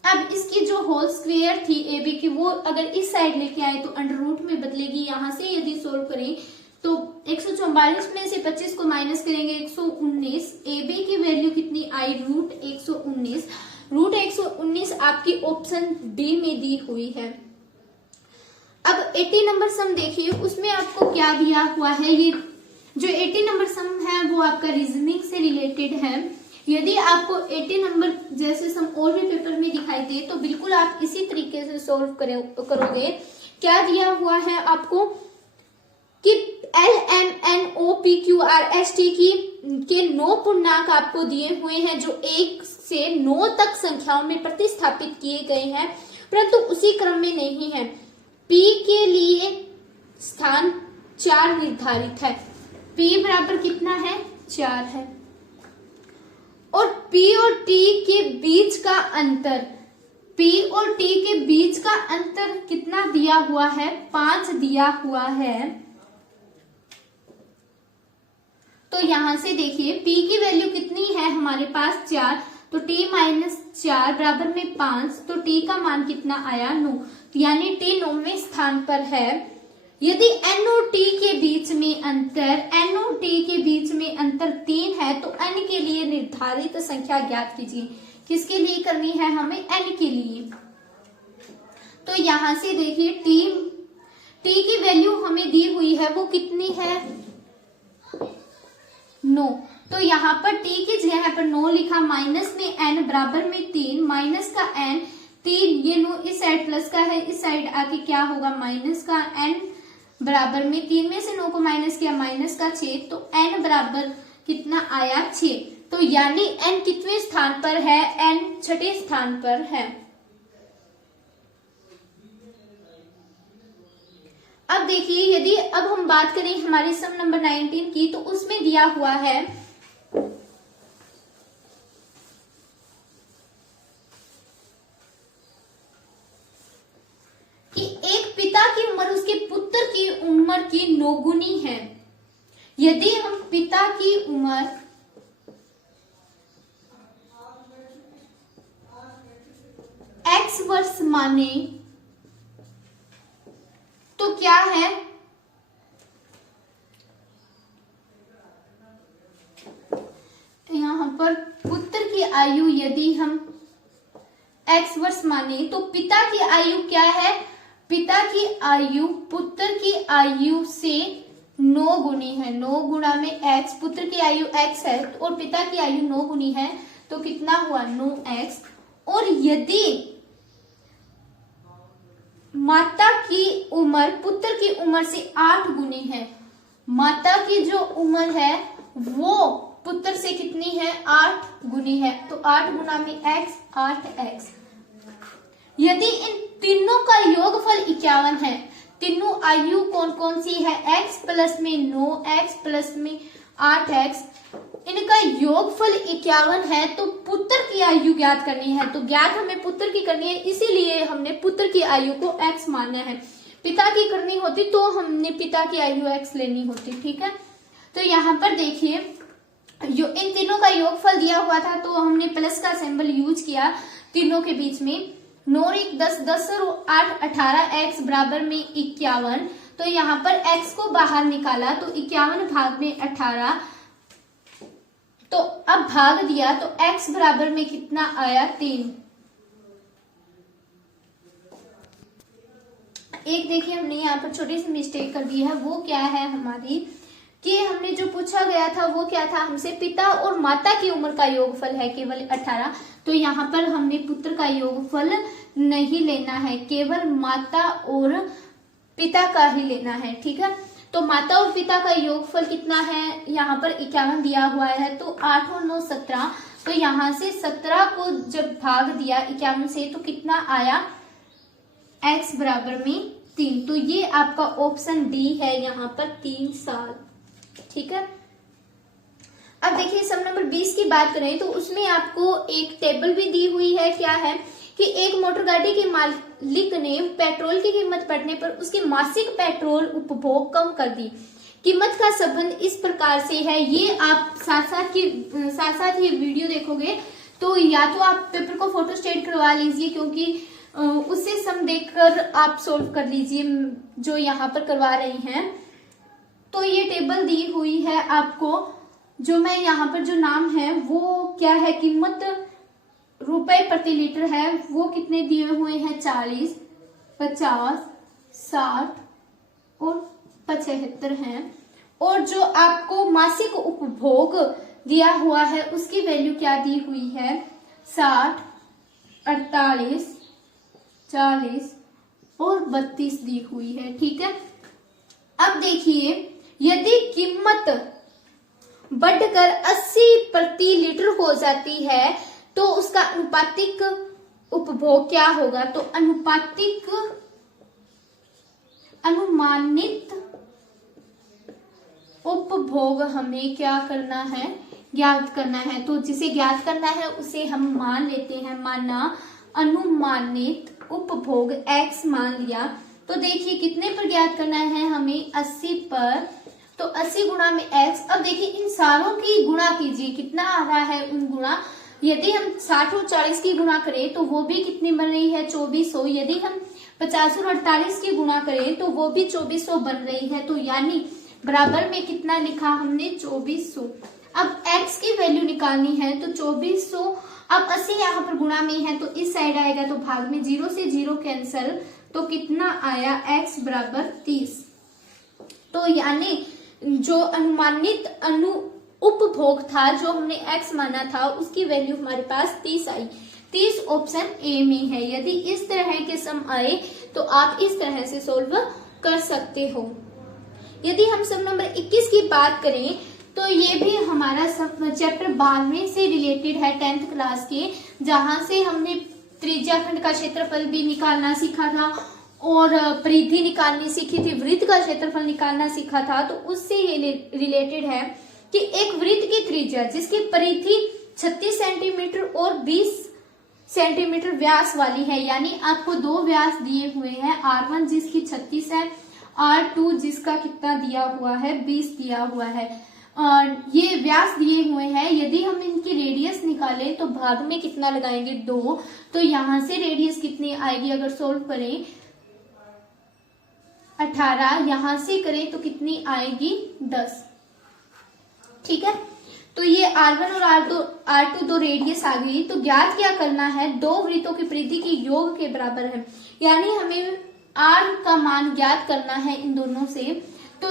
अब इसकी जो होल स्क्वायर थी ए बी की वो अगर इस साइड लेके आए तो अंडर रूट में बदलेगी। यहाँ से यदि सोल्व करें तो 144 में से 25 को माइनस करेंगे 119। ए बी की वैल्यू कितनी आई रूट 119। रूट 119 आपकी ऑप्शन डी में दी हुई है। अब 80 नंबर सम देखिए, उसमें आपको क्या दिया हुआ है। ये जो 80 नंबर सम है वो आपका रीजनिंग से रिलेटेड है। यदि आपको 80 नंबर जैसे सम और भी पेपर में दिखाई दे तो बिल्कुल आप इसी तरीके से सोल्व करोगे। क्या दिया हुआ है आपको कि L M N O P Q R S T के 9 पूर्णांक आपको दिए हुए हैं जो 1 से 9 तक संख्याओं में प्रतिस्थापित किए गए हैं, परंतु उसी क्रम में नहीं है। P के लिए स्थान 4 निर्धारित है। P बराबर कितना है 4 है, और P और T के बीच का अंतर, P और T के बीच का अंतर कितना दिया हुआ है 5 दिया हुआ है। तो यहां से देखिए P की वैल्यू कितनी है हमारे पास 4, तो T माइनस 4 बराबर में 5, तो T का मान कितना आया 9, यानी T 9वें स्थान पर है। यदि N और T के बीच में अंतर 3 है तो N के लिए निर्धारित संख्या ज्ञात कीजिए। किसके लिए करनी है हमें, n के लिए। तो यहां से देखिए t की वैल्यू हमें दी हुई है वो कितनी है, 9। तो यहाँ पर t की जगह पर 9 लिखा, माइनस में n बराबर में 3, माइनस का n 3, ये 9 इस साइड प्लस का है, इस साइड आके क्या होगा माइनस का, n बराबर में 3 में से 9 को माइनस किया, माइनस का 6, तो n बराबर कितना आया 6। तो यानी n कितवें स्थान पर है, n छठे स्थान पर है। अब देखिए यदि अब हम बात करें हमारे सम नंबर 19 की, तो उसमें दिया हुआ है कि एक पिता की उम्र उसके पुत्र की उम्र की 9 गुनी है। यदि हम पिता की उम्र x वर्ष माने तो क्या है, यहां पर पुत्र की आयु यदि हम x वर्ष माने तो पिता की आयु क्या है, पिता की आयु पुत्र की आयु से 9 गुनी है। 9 गुणा में x, पुत्र की आयु x है और पिता की आयु 9 गुनी है, तो कितना हुआ 9x। और यदि माता की उम्र पुत्र की उम्र से 8 गुनी है, माता की जो उम्र है वो पुत्र से कितनी है, 8 गुनी है, तो 8 गुना में x 8x। यदि इन तीनों का योगफल 51 है, तीनों आयु कौन कौन सी है, x प्लस में 9x प्लस में 8x, इनका योगफल 51 है, तो पुत्र की आयु ज्ञात करनी है। तो ज्ञात हमें पुत्र की करनी है, इसीलिए हमने पुत्र की आयु को x माना है। पिता की करनी होती तो हमने पिता की आयु x लेनी होती, ठीक है। तो यहाँ पर देखिए इन तीनों का योगफल दिया हुआ था, तो हमने प्लस का सिंबल यूज किया तीनों के बीच में। 9 और 1 10, 10 और 8 18, x बराबर में 51। तो यहाँ पर x को बाहर निकाला तो 51 भाग में 18, तो अब भाग दिया तो x बराबर में कितना आया 3। एक देखिए हमने यहाँ पर छोटी सी मिस्टेक कर दी है, वो क्या है हमारी कि हमने जो पूछा गया था वो क्या था हमसे, पिता और माता की उम्र का योगफल है केवल 18। तो यहाँ पर हमने पुत्र का योगफल नहीं लेना है, केवल माता और पिता का ही लेना है, ठीक है। तो माता और पिता का योगफल कितना है, यहाँ पर 51 दिया हुआ है, तो 8 और 9 17। तो यहाँ से 17 को जब भाग दिया 51 से तो कितना आया, x बराबर में 3। तो ये आपका ऑप्शन डी है यहाँ पर 3 साल, ठीक है। अब देखिए सम नंबर 20 की बात करें तो उसमें आपको एक टेबल भी दी हुई है। क्या है कि एक मोटर गाड़ी के मालिक ने पेट्रोल की कीमत बढ़ने पर उसकी मासिक पेट्रोल उपभोग कम कर दी। कीमत का संबंध इस प्रकार से है, ये आप साथ साथ ये वीडियो देखोगे तो या तो आप पेपर को फोटो स्टेट करवा लीजिए, क्योंकि उससे सम देखकर आप सोल्व कर लीजिए जो यहाँ पर करवा रही हैं। तो ये टेबल दी हुई है आपको, जो मैं यहाँ पर जो नाम है वो क्या है, कीमत रुपए प्रति लीटर है, वो कितने दिए हुए हैं 40, 50, 60 और 75 हैं। और जो आपको मासिक उपभोग दिया हुआ है उसकी वैल्यू क्या दी हुई है, 60, 48, 40 और 32 दी हुई है, ठीक है। अब देखिए यदि कीमत बढ़कर 80 प्रति लीटर हो जाती है तो उसका अनुपातिक उपभोग क्या होगा, तो अनुमानित उपभोग हमें क्या करना है, ज्ञात करना है। तो जिसे ज्ञात करना है उसे हम मान लेते हैं, माना अनुमानित उपभोग x मान लिया। तो देखिए कितने पर ज्ञात करना है हमें, 80 पर, तो 80 गुणा में x। अब देखिए इन सारों की गुणा कीजिए, कितना आ रहा है उन गुणा। यदि हम 60 और 40 की गुणा करें तो वो भी कितनी बन रही है, 2400। यदि हम 50 और 48 की गुणा करें तो वो भी 2400 बन रही है। तो यानी बराबर में कितना लिखा हमने, 2400। अब x की वैल्यू निकालनी है तो 2400 अब 80 यहाँ पर गुणा में है तो इस साइड आएगा तो भाग में 0 से 0 कैंसल, तो कितना आया x बराबर 30। तो यानी जो अनुमानित उपभोग था जो हमने x माना था उसकी वैल्यू हमारे पास 30 आई। 30 ऑप्शन ए में है। यदि इस तरह के सम आए तो आप इस तरह से सोल्व कर सकते हो। यदि हम सम नंबर 21 की बात करें तो ये भी हमारा चैप्टर 12 से रिलेटेड है 10th क्लास के, जहां से हमने त्रिज्याखंड का क्षेत्रफल भी निकालना सीखा था और परिधि निकालनी सीखी थी, वृत्त का क्षेत्रफल निकालना सीखा था। तो उससे ये रिलेटेड है कि एक वृत्त की त्रिज्या जिसकी परिधि 36 सेंटीमीटर और 20 सेंटीमीटर व्यास वाली है, यानी आपको दो व्यास दिए हुए हैं, R1 जिसकी 36 है, R2 जिसका कितना दिया हुआ है 20 दिया हुआ है, ये व्यास दिए हुए हैं। यदि हम इनकी रेडियस निकालें तो भाग में कितना लगाएंगे 2, तो यहां से रेडियस कितनी आएगी अगर सोल्व करें 18, यहां से करें तो कितनी आएगी 10। ठीक है, तो ये R1 और R2 दो रेडियस आ गई। तो ज्ञात क्या करना है, दो वृत्तों की परिधि के योग के बराबर है, यानी हमें R का मान ज्ञात करना है इन दोनों से। तो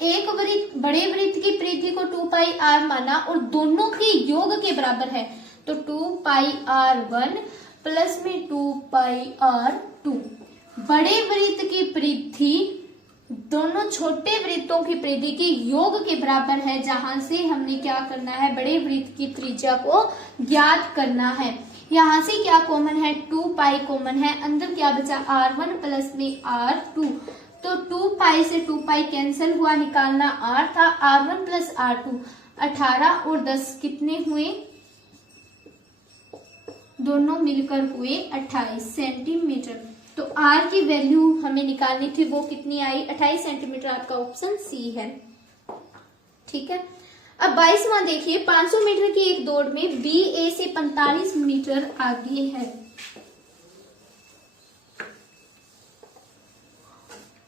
एक वृत्त बड़े वृत्त की परिधि को 2 पाई R माना और दोनों के योग के बराबर है, तो 2 पाई R1 प्लस में 2 पाई R2। बड़े वृत्त की परिधि दोनों छोटे वृत्तों की परिधि के योग के बराबर है, जहां से हमने क्या करना है, बड़े वृत्त की त्रिज्या को ज्ञात करना है। यहां से क्या कॉमन है, 2 पाई कॉमन है, अंदर क्या बचा R1 प्लस में R2, तो 2 पाई से 2 पाई कैंसिल हुआ, निकालना R था, R1 प्लस R2 18 और 10 कितने हुए, दोनों मिलकर हुए 28 सेंटीमीटर। तो R की वैल्यू हमें निकालनी थी, वो कितनी आई 28 सेंटीमीटर, आपका ऑप्शन सी है। ठीक है, अब 22वां देखिए, 500 मीटर की एक दौड़ में B A से 45 मीटर आगे है।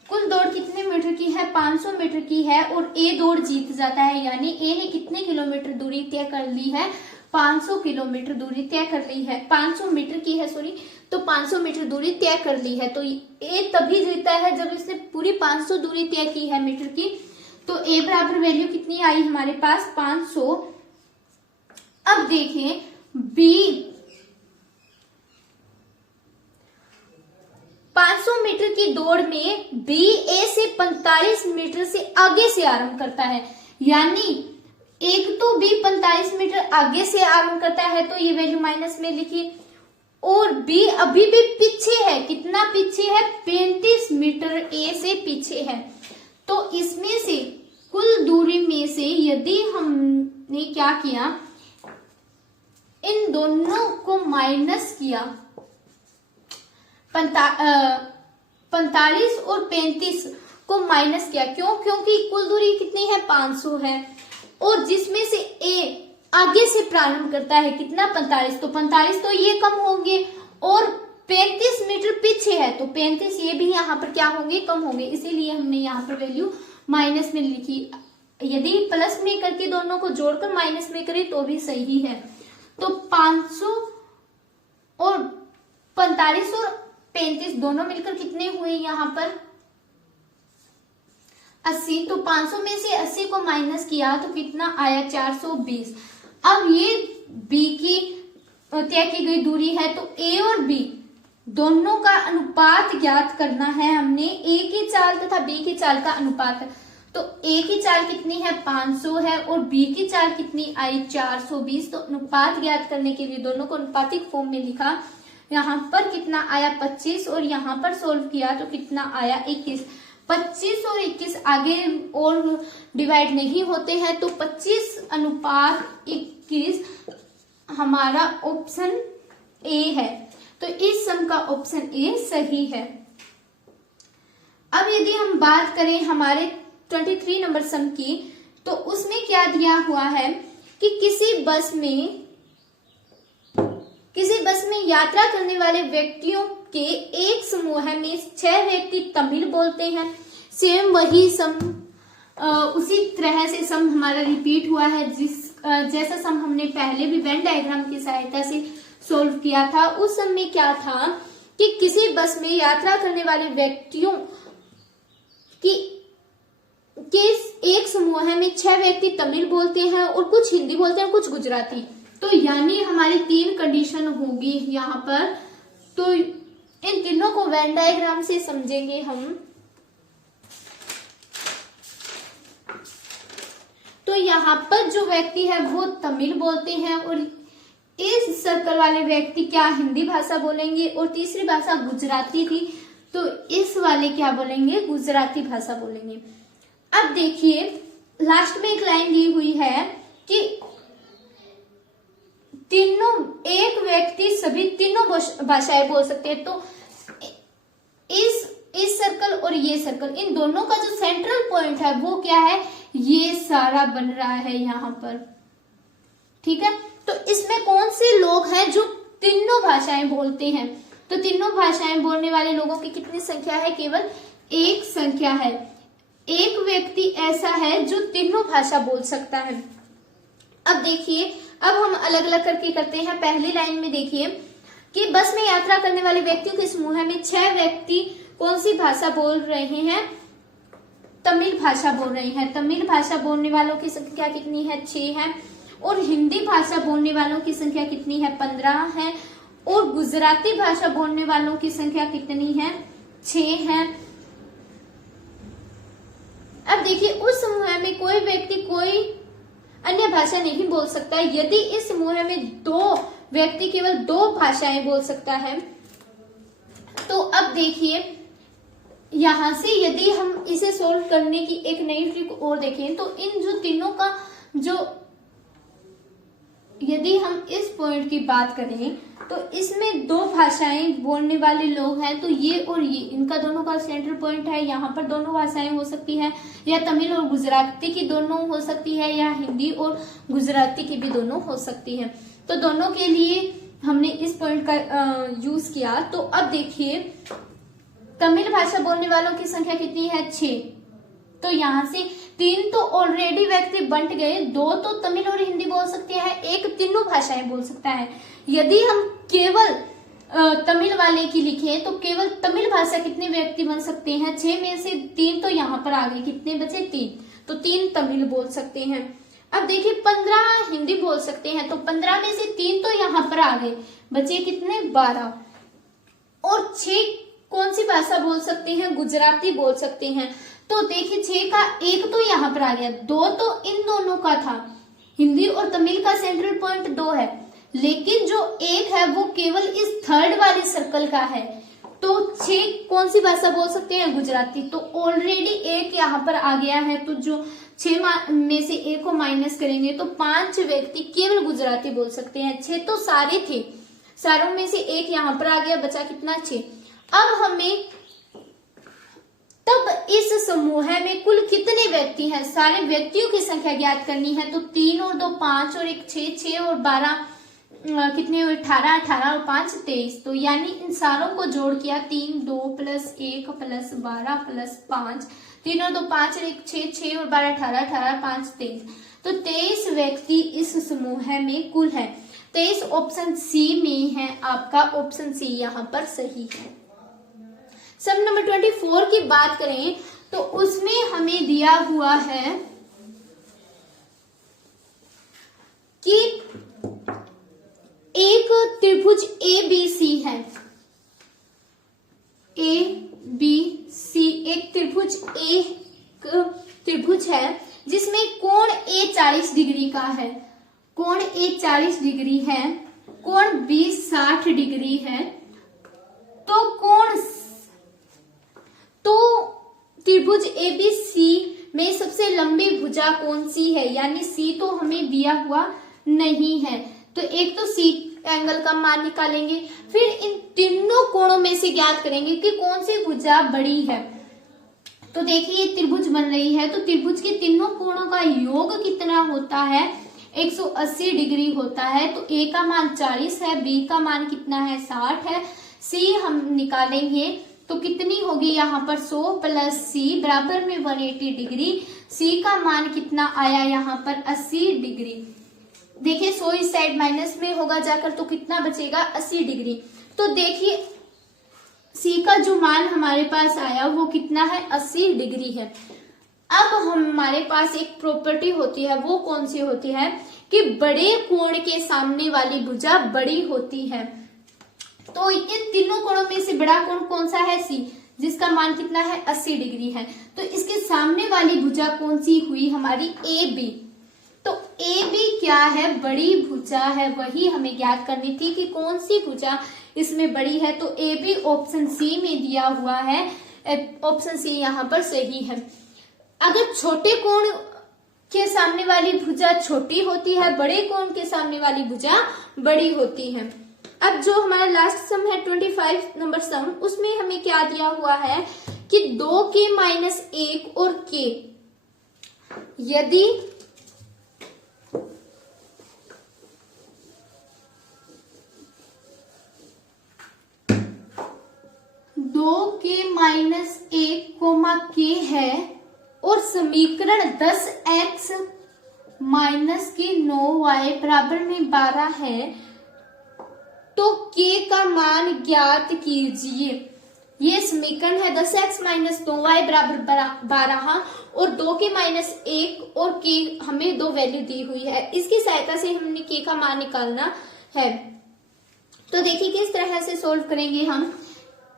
कुल दौड़ कितने मीटर की है, 500 मीटर की है और A दौड़ जीत जाता है, यानी A ने कितने किलोमीटर दूरी तय कर ली है, 500 किलोमीटर दूरी तय कर ली है, 500 मीटर की है सॉरी, तो 500 मीटर दूरी तय कर ली है। तो A तभी जीता है जब इसने पूरी 500 दूरी तय की है मीटर की। तो A बराबर वैल्यू कितनी आई हमारे पास 500। अब देखें B 500 मीटर की दौड़ में B A से 45 मीटर से आगे से आरंभ करता है, यानी एक तो B 45 मीटर आगे से आरंभ करता है, तो ये वैल्यू माइनस में लिखी, और B अभी भी पीछे है, कितना पीछे है 35 मीटर A से पीछे है। तो इसमें से कुल दूरी में से यदि हमने क्या किया, इन दोनों को माइनस किया, 45 और 35 को माइनस किया, क्यों, क्योंकि कुल दूरी कितनी है 500 है, और जिसमें से A आगे से प्रारंभ करता है कितना 45, तो 45 तो ये कम होंगे, और 35 मीटर पीछे है तो 35 ये भी यहाँ पर क्या होंगे, कम होंगे, इसीलिए हमने यहाँ पर वैल्यू माइनस में लिखी। यदि प्लस में करके दोनों को जोड़कर माइनस में करें तो भी सही है। तो 500 और 45 और 35 दोनों मिलकर कितने हुए यहाँ पर 80, तो 500 में से 80 को माइनस किया तो कितना आया 420। अब ये B की तय की गई दूरी है, तो A और B दोनों का अनुपात ज्ञात करना है हमने, A की चाल तथा B की चाल का अनुपात। तो A की चाल कितनी है 500 है और B की चाल कितनी आई 420। तो अनुपात ज्ञात करने के लिए दोनों को अनुपातिक फॉर्म में लिखा, यहाँ पर कितना आया 25 और यहाँ पर सोल्व किया तो कितना आया 21। 25 और 21 आगे और डिवाइड नहीं होते हैं, तो 25 अनुपात 21 हमारा ऑप्शन ए है। तो इस सम का ऑप्शन ए सही है। अब यदि हम बात करें हमारे 23 नंबर सम की, तो उसमें क्या दिया हुआ है कि किसी बस में यात्रा करने वाले व्यक्तियों के एक समूह में 6 व्यक्ति तमिल बोलते हैं। सेम वही सम उसी तरह से सम हमारा रिपीट हुआ है, जिस जैसा सम हमने पहले भी वेन डायग्राम की सहायता से सोल्व किया था। उस सम में क्या था कि किसी बस में यात्रा करने वाले व्यक्तियों की एक समूह में 6 व्यक्ति तमिल बोलते हैं और कुछ हिंदी बोलते हैं, कुछ गुजराती। तो यानी हमारी 3 कंडीशन होगी यहाँ पर। तो इन तीनों को वेन डायग्राम से समझेंगे हम। तो यहाँ पर जो व्यक्ति है वो तमिल बोलते हैं और इस सर्कल वाले व्यक्ति क्या हिंदी भाषा बोलेंगे और तीसरी भाषा गुजराती थी, तो इस वाले क्या बोलेंगे, गुजराती भाषा बोलेंगे। अब देखिए लास्ट में एक लाइन दी हुई है कि तीनों, एक व्यक्ति सभी तीनों भाषाएं बोल सकते हैं। तो इस सर्कल और ये सर्कल, इन दोनों का जो सेंट्रल पॉइंट है वो क्या है, ये सारा बन रहा है यहाँ पर। ठीक है, तो इसमें कौन से लोग हैं जो तीनों भाषाएं बोलते हैं? तो तीनों भाषाएं बोलने वाले लोगों की कितनी संख्या है? केवल एक संख्या है। एक व्यक्ति ऐसा है जो तीनों भाषा बोल सकता है। अब देखिए, अब हम अलग अलग करके करते हैं। पहली लाइन में देखिए कि बस में यात्रा करने वाले व्यक्तियों के समूह में 6 व्यक्ति कौन सी भाषा बोल रहे हैं? तमिल भाषा बोल रहे हैं। तमिल भाषा बोलने वालों की संख्या कितनी है? 6 है। और हिंदी भाषा बोलने वालों की संख्या कितनी है? 15 है। और गुजराती भाषा बोलने वालों की संख्या कितनी है? 6 है। अब देखिए, उस समूह में कोई व्यक्ति कोई अन्य भाषा नहीं बोल सकता। यदि इस समूह में 2 व्यक्ति केवल 2 भाषाएं बोल सकता है, तो अब देखिए यहां से यदि हम इसे सोल्व करने की एक नई ट्रिक और देखें, तो इन जो तीनों का जो, यदि हम इस पॉइंट की बात करें तो इसमें 2 भाषाएं बोलने वाले लोग हैं। तो ये और ये, इनका दोनों का सेंट्रल पॉइंट है। यहाँ पर दोनों भाषाएं हो सकती है, या तमिल और गुजराती की दोनों हो सकती है, या हिंदी और गुजराती की भी दोनों हो सकती है। तो दोनों के लिए हमने इस पॉइंट का यूज किया। तो अब देखिए, तमिल भाषा बोलने वालों की संख्या कितनी है? 6। तो यहाँ से 3 तो ऑलरेडी व्यक्ति बंट गए, 2 तो तमिल और हिंदी बोल सकते हैं, एक तीनों भाषाएं बोल सकता है। यदि हम केवल तमिल वाले की लिखें तो केवल तमिल भाषा कितने व्यक्ति बन सकते हैं? 6 में से 3 तो यहाँ पर आ गए, कितने बचे? 3। तो 3 तमिल बोल सकते हैं। अब देखिए 15 हिंदी बोल सकते हैं, तो 15 में से 3 तो यहाँ पर आ गए, बचे कितने? 12। और 6 कौन सी भाषा बोल सकते हैं? गुजराती बोल सकते हैं। तो देखिए 6 का 1 तो यहाँ पर आ गया, 2 तो इन दोनों का था। हिंदी और तमिल का सेंट्रल पॉइंट 2 है, लेकिन जो 1 है वो केवल इस थर्ड वाले सर्कल का है। तो 6 कौन सी भाषा बोल सकते हैं? गुजराती। तो ऑलरेडी 1 यहाँ पर आ गया है, तो जो 6 में से 1 को माइनस करेंगे तो 5 व्यक्ति केवल गुजराती बोल सकते हैं। 6 तो सारे थे, सारों में से 1 यहाँ पर आ गया, बचा कितना? 6। अब हमें तब इस समूह में कुल कितने व्यक्ति हैं, सारे व्यक्तियों की संख्या ज्ञात करनी है। तो 3 और 2 5 और 1 6, 6 और 12 कितने हुए? 18, 18 और 5 23। तो यानी इन सारों को जोड़ किया, 3 2 प्लस 1 प्लस 12 प्लस 5, 3 और 2 5 और 1 6, 6 और 12 18, 18 5 23। तो 23 व्यक्ति इस समूह में कुल है। 23 ऑप्शन सी में है, आपका ऑप्शन सी यहाँ पर सही है। सम नंबर 24 की बात करें तो उसमें हमें दिया हुआ है कि एक त्रिभुज ABC है। ABC एक त्रिभुज है जिसमें कोण A 40 डिग्री का है। कोण A 40 डिग्री है, कोण B 60 डिग्री है। तो त्रिभुज ABC में सबसे लंबी भुजा कौन सी है? यानी C तो हमें दिया हुआ नहीं है, तो एक तो C एंगल का मान निकालेंगे, फिर इन तीनों कोणों में से ज्ञात करेंगे कि कौन सी भुजा बड़ी है। तो देखिए त्रिभुज बन रही है, तो त्रिभुज के तीनों कोणों का योग कितना होता है? 180 डिग्री होता है। तो A का मान 40 है, B का मान कितना है? 60 है, C हम निकालेंगे तो कितनी होगी यहाँ पर? 100 प्लस C बराबर में 180 डिग्री। C का मान कितना आया यहाँ पर? 80 डिग्री। देखिए 100 इस साइड माइनस में होगा जाकर, तो कितना बचेगा 80 डिग्री। तो देखिए सी का जो मान हमारे पास आया वो कितना है 80 डिग्री है। अब हमारे पास एक प्रॉपर्टी होती है, वो कौन सी होती है कि बड़े कोण के सामने वाली भुजा बड़ी होती है। तो इन तीनों कोणों में से बड़ा कोण कौन सा है सी, जिसका मान कितना है 80 डिग्री है। तो इसके सामने वाली भुजा कौन सी हुई हमारी ए बी। तो ए बी क्या है, बड़ी भुजा है, वही हमें ज्ञात करनी थी कि कौन सी भुजा इसमें बड़ी है। तो ए बी ऑप्शन सी में दिया हुआ है, ऑप्शन सी यहाँ पर सही है। अगर छोटे कोण के सामने वाली भुजा छोटी होती है, बड़े कोण के सामने वाली भुजा बड़ी होती है। अब जो हमारा लास्ट सम है 25 नंबर सम, उसमें हमें क्या दिया हुआ है कि 2k-1 और k यदि k है और समीकरण 10x माइनस के 9y बराबर में 12 है, तो k का मान ज्ञात कीजिए। ये समीकरण है 10x माइनस 9y बराबर 12 और 2k-1 और k हमें दो वैल्यू दी हुई है। इसकी सहायता से हमने k का मान निकालना है। तो देखिए किस तरह से सोल्व करेंगे हम।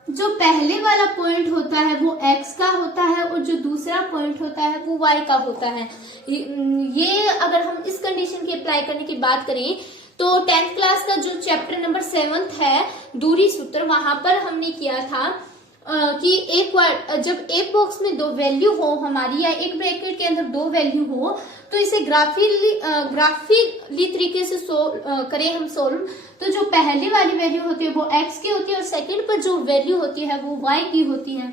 जो पहले वाला पॉइंट होता है वो x का होता है और जो दूसरा पॉइंट होता है वो y का होता है। ये अगर हम इस कंडीशन की अप्लाई करने की बात करें तो 10th क्लास का जो चैप्टर नंबर 7 है दूरी सूत्र, वहां पर हमने किया था कि एक बार जब एक बॉक्स में दो वैल्यू हो हमारी, या एक ब्रैकेट के अंदर दो वैल्यू हो, तो इसे ग्राफिकली तरीके से करें हम सोल्व। तो जो पहले वाली वैल्यू होती है वो x की होती है और सेकंड पर जो वैल्यू होती है वो y की होती है।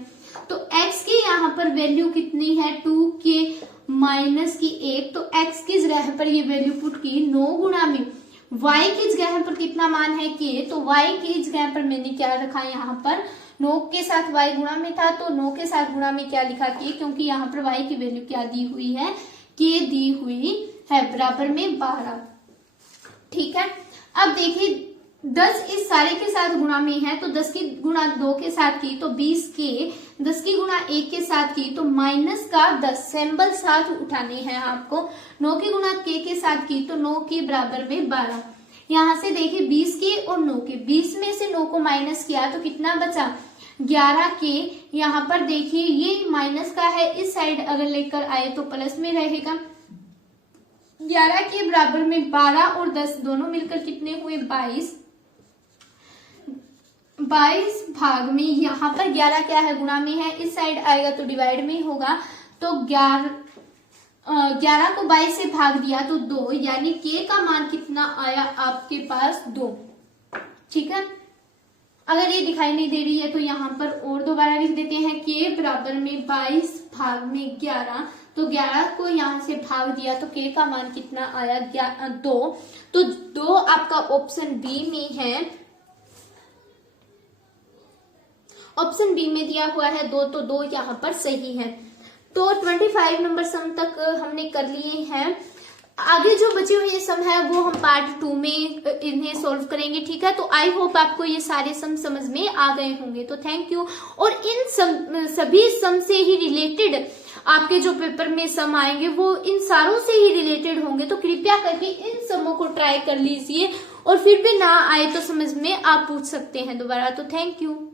तो x की यहाँ पर वैल्यू कितनी है 2k-1, तो x की जगह पर ये वैल्यू पुट की 9 गुणा में y की जगह पर कितना मान है k, तो y की जगह पर मैंने क्या रखा यहाँ पर 9 के साथ y गुणा में था, तो 9 के साथ गुणा में क्या लिखा k, क्योंकि यहाँ पर y की वैल्यू क्या दी हुई है k दी हुई है बराबर में 12। ठीक है, अब देखिए 10 इस सारे के साथ गुणा में है, तो 10 की गुणा 2 के साथ की तो 20k, 10 की गुणा 1 के साथ की तो माइनस का 10 सिंबल साथ उठाने हैं आपको। 9 की गुणा k के साथ की तो 9 के बराबर में 12। यहाँ से देखिए 20k और 9k, 20 में से 9 को माइनस किया तो कितना बचा 11k। यहाँ पर देखिए ये माइनस का है, इस साइड अगर लेकर आए तो प्लस में रहेगा। 11 के बराबर में 12 और 10 दोनों मिलकर कितने हुए 22। 22 भाग में यहाँ पर 11 क्या है गुणा में है, इस साइड आएगा तो डिवाइड में होगा। तो 11 को 22 से भाग दिया तो 2, यानी k का मान कितना आया आपके पास 2। ठीक है, अगर ये दिखाई नहीं दे रही है तो यहाँ पर और दोबारा लिख देते हैं k बराबर में 22 भाग में 11, तो 11 को यहाँ से भाग दिया तो k का मान कितना आया 2। तो 2 आपका ऑप्शन बी में है, ऑप्शन बी में दिया हुआ है 2, तो 2 यहाँ पर सही है। तो 25 नंबर सम तक हमने कर लिए हैं। आगे जो बचे हुए सम है वो हम पार्ट 2 में इन्हें सॉल्व करेंगे। ठीक है, तो आई होप आपको ये सारे सम समझ में आ गए होंगे। तो थैंक यू। और इन सभी सम से ही रिलेटेड आपके जो पेपर में सम आएंगे वो इन सारों से ही रिलेटेड होंगे, तो कृपया करके इन समों को ट्राई कर लीजिए और फिर भी ना आए तो समझ में आप पूछ सकते हैं दोबारा। तो थैंक यू।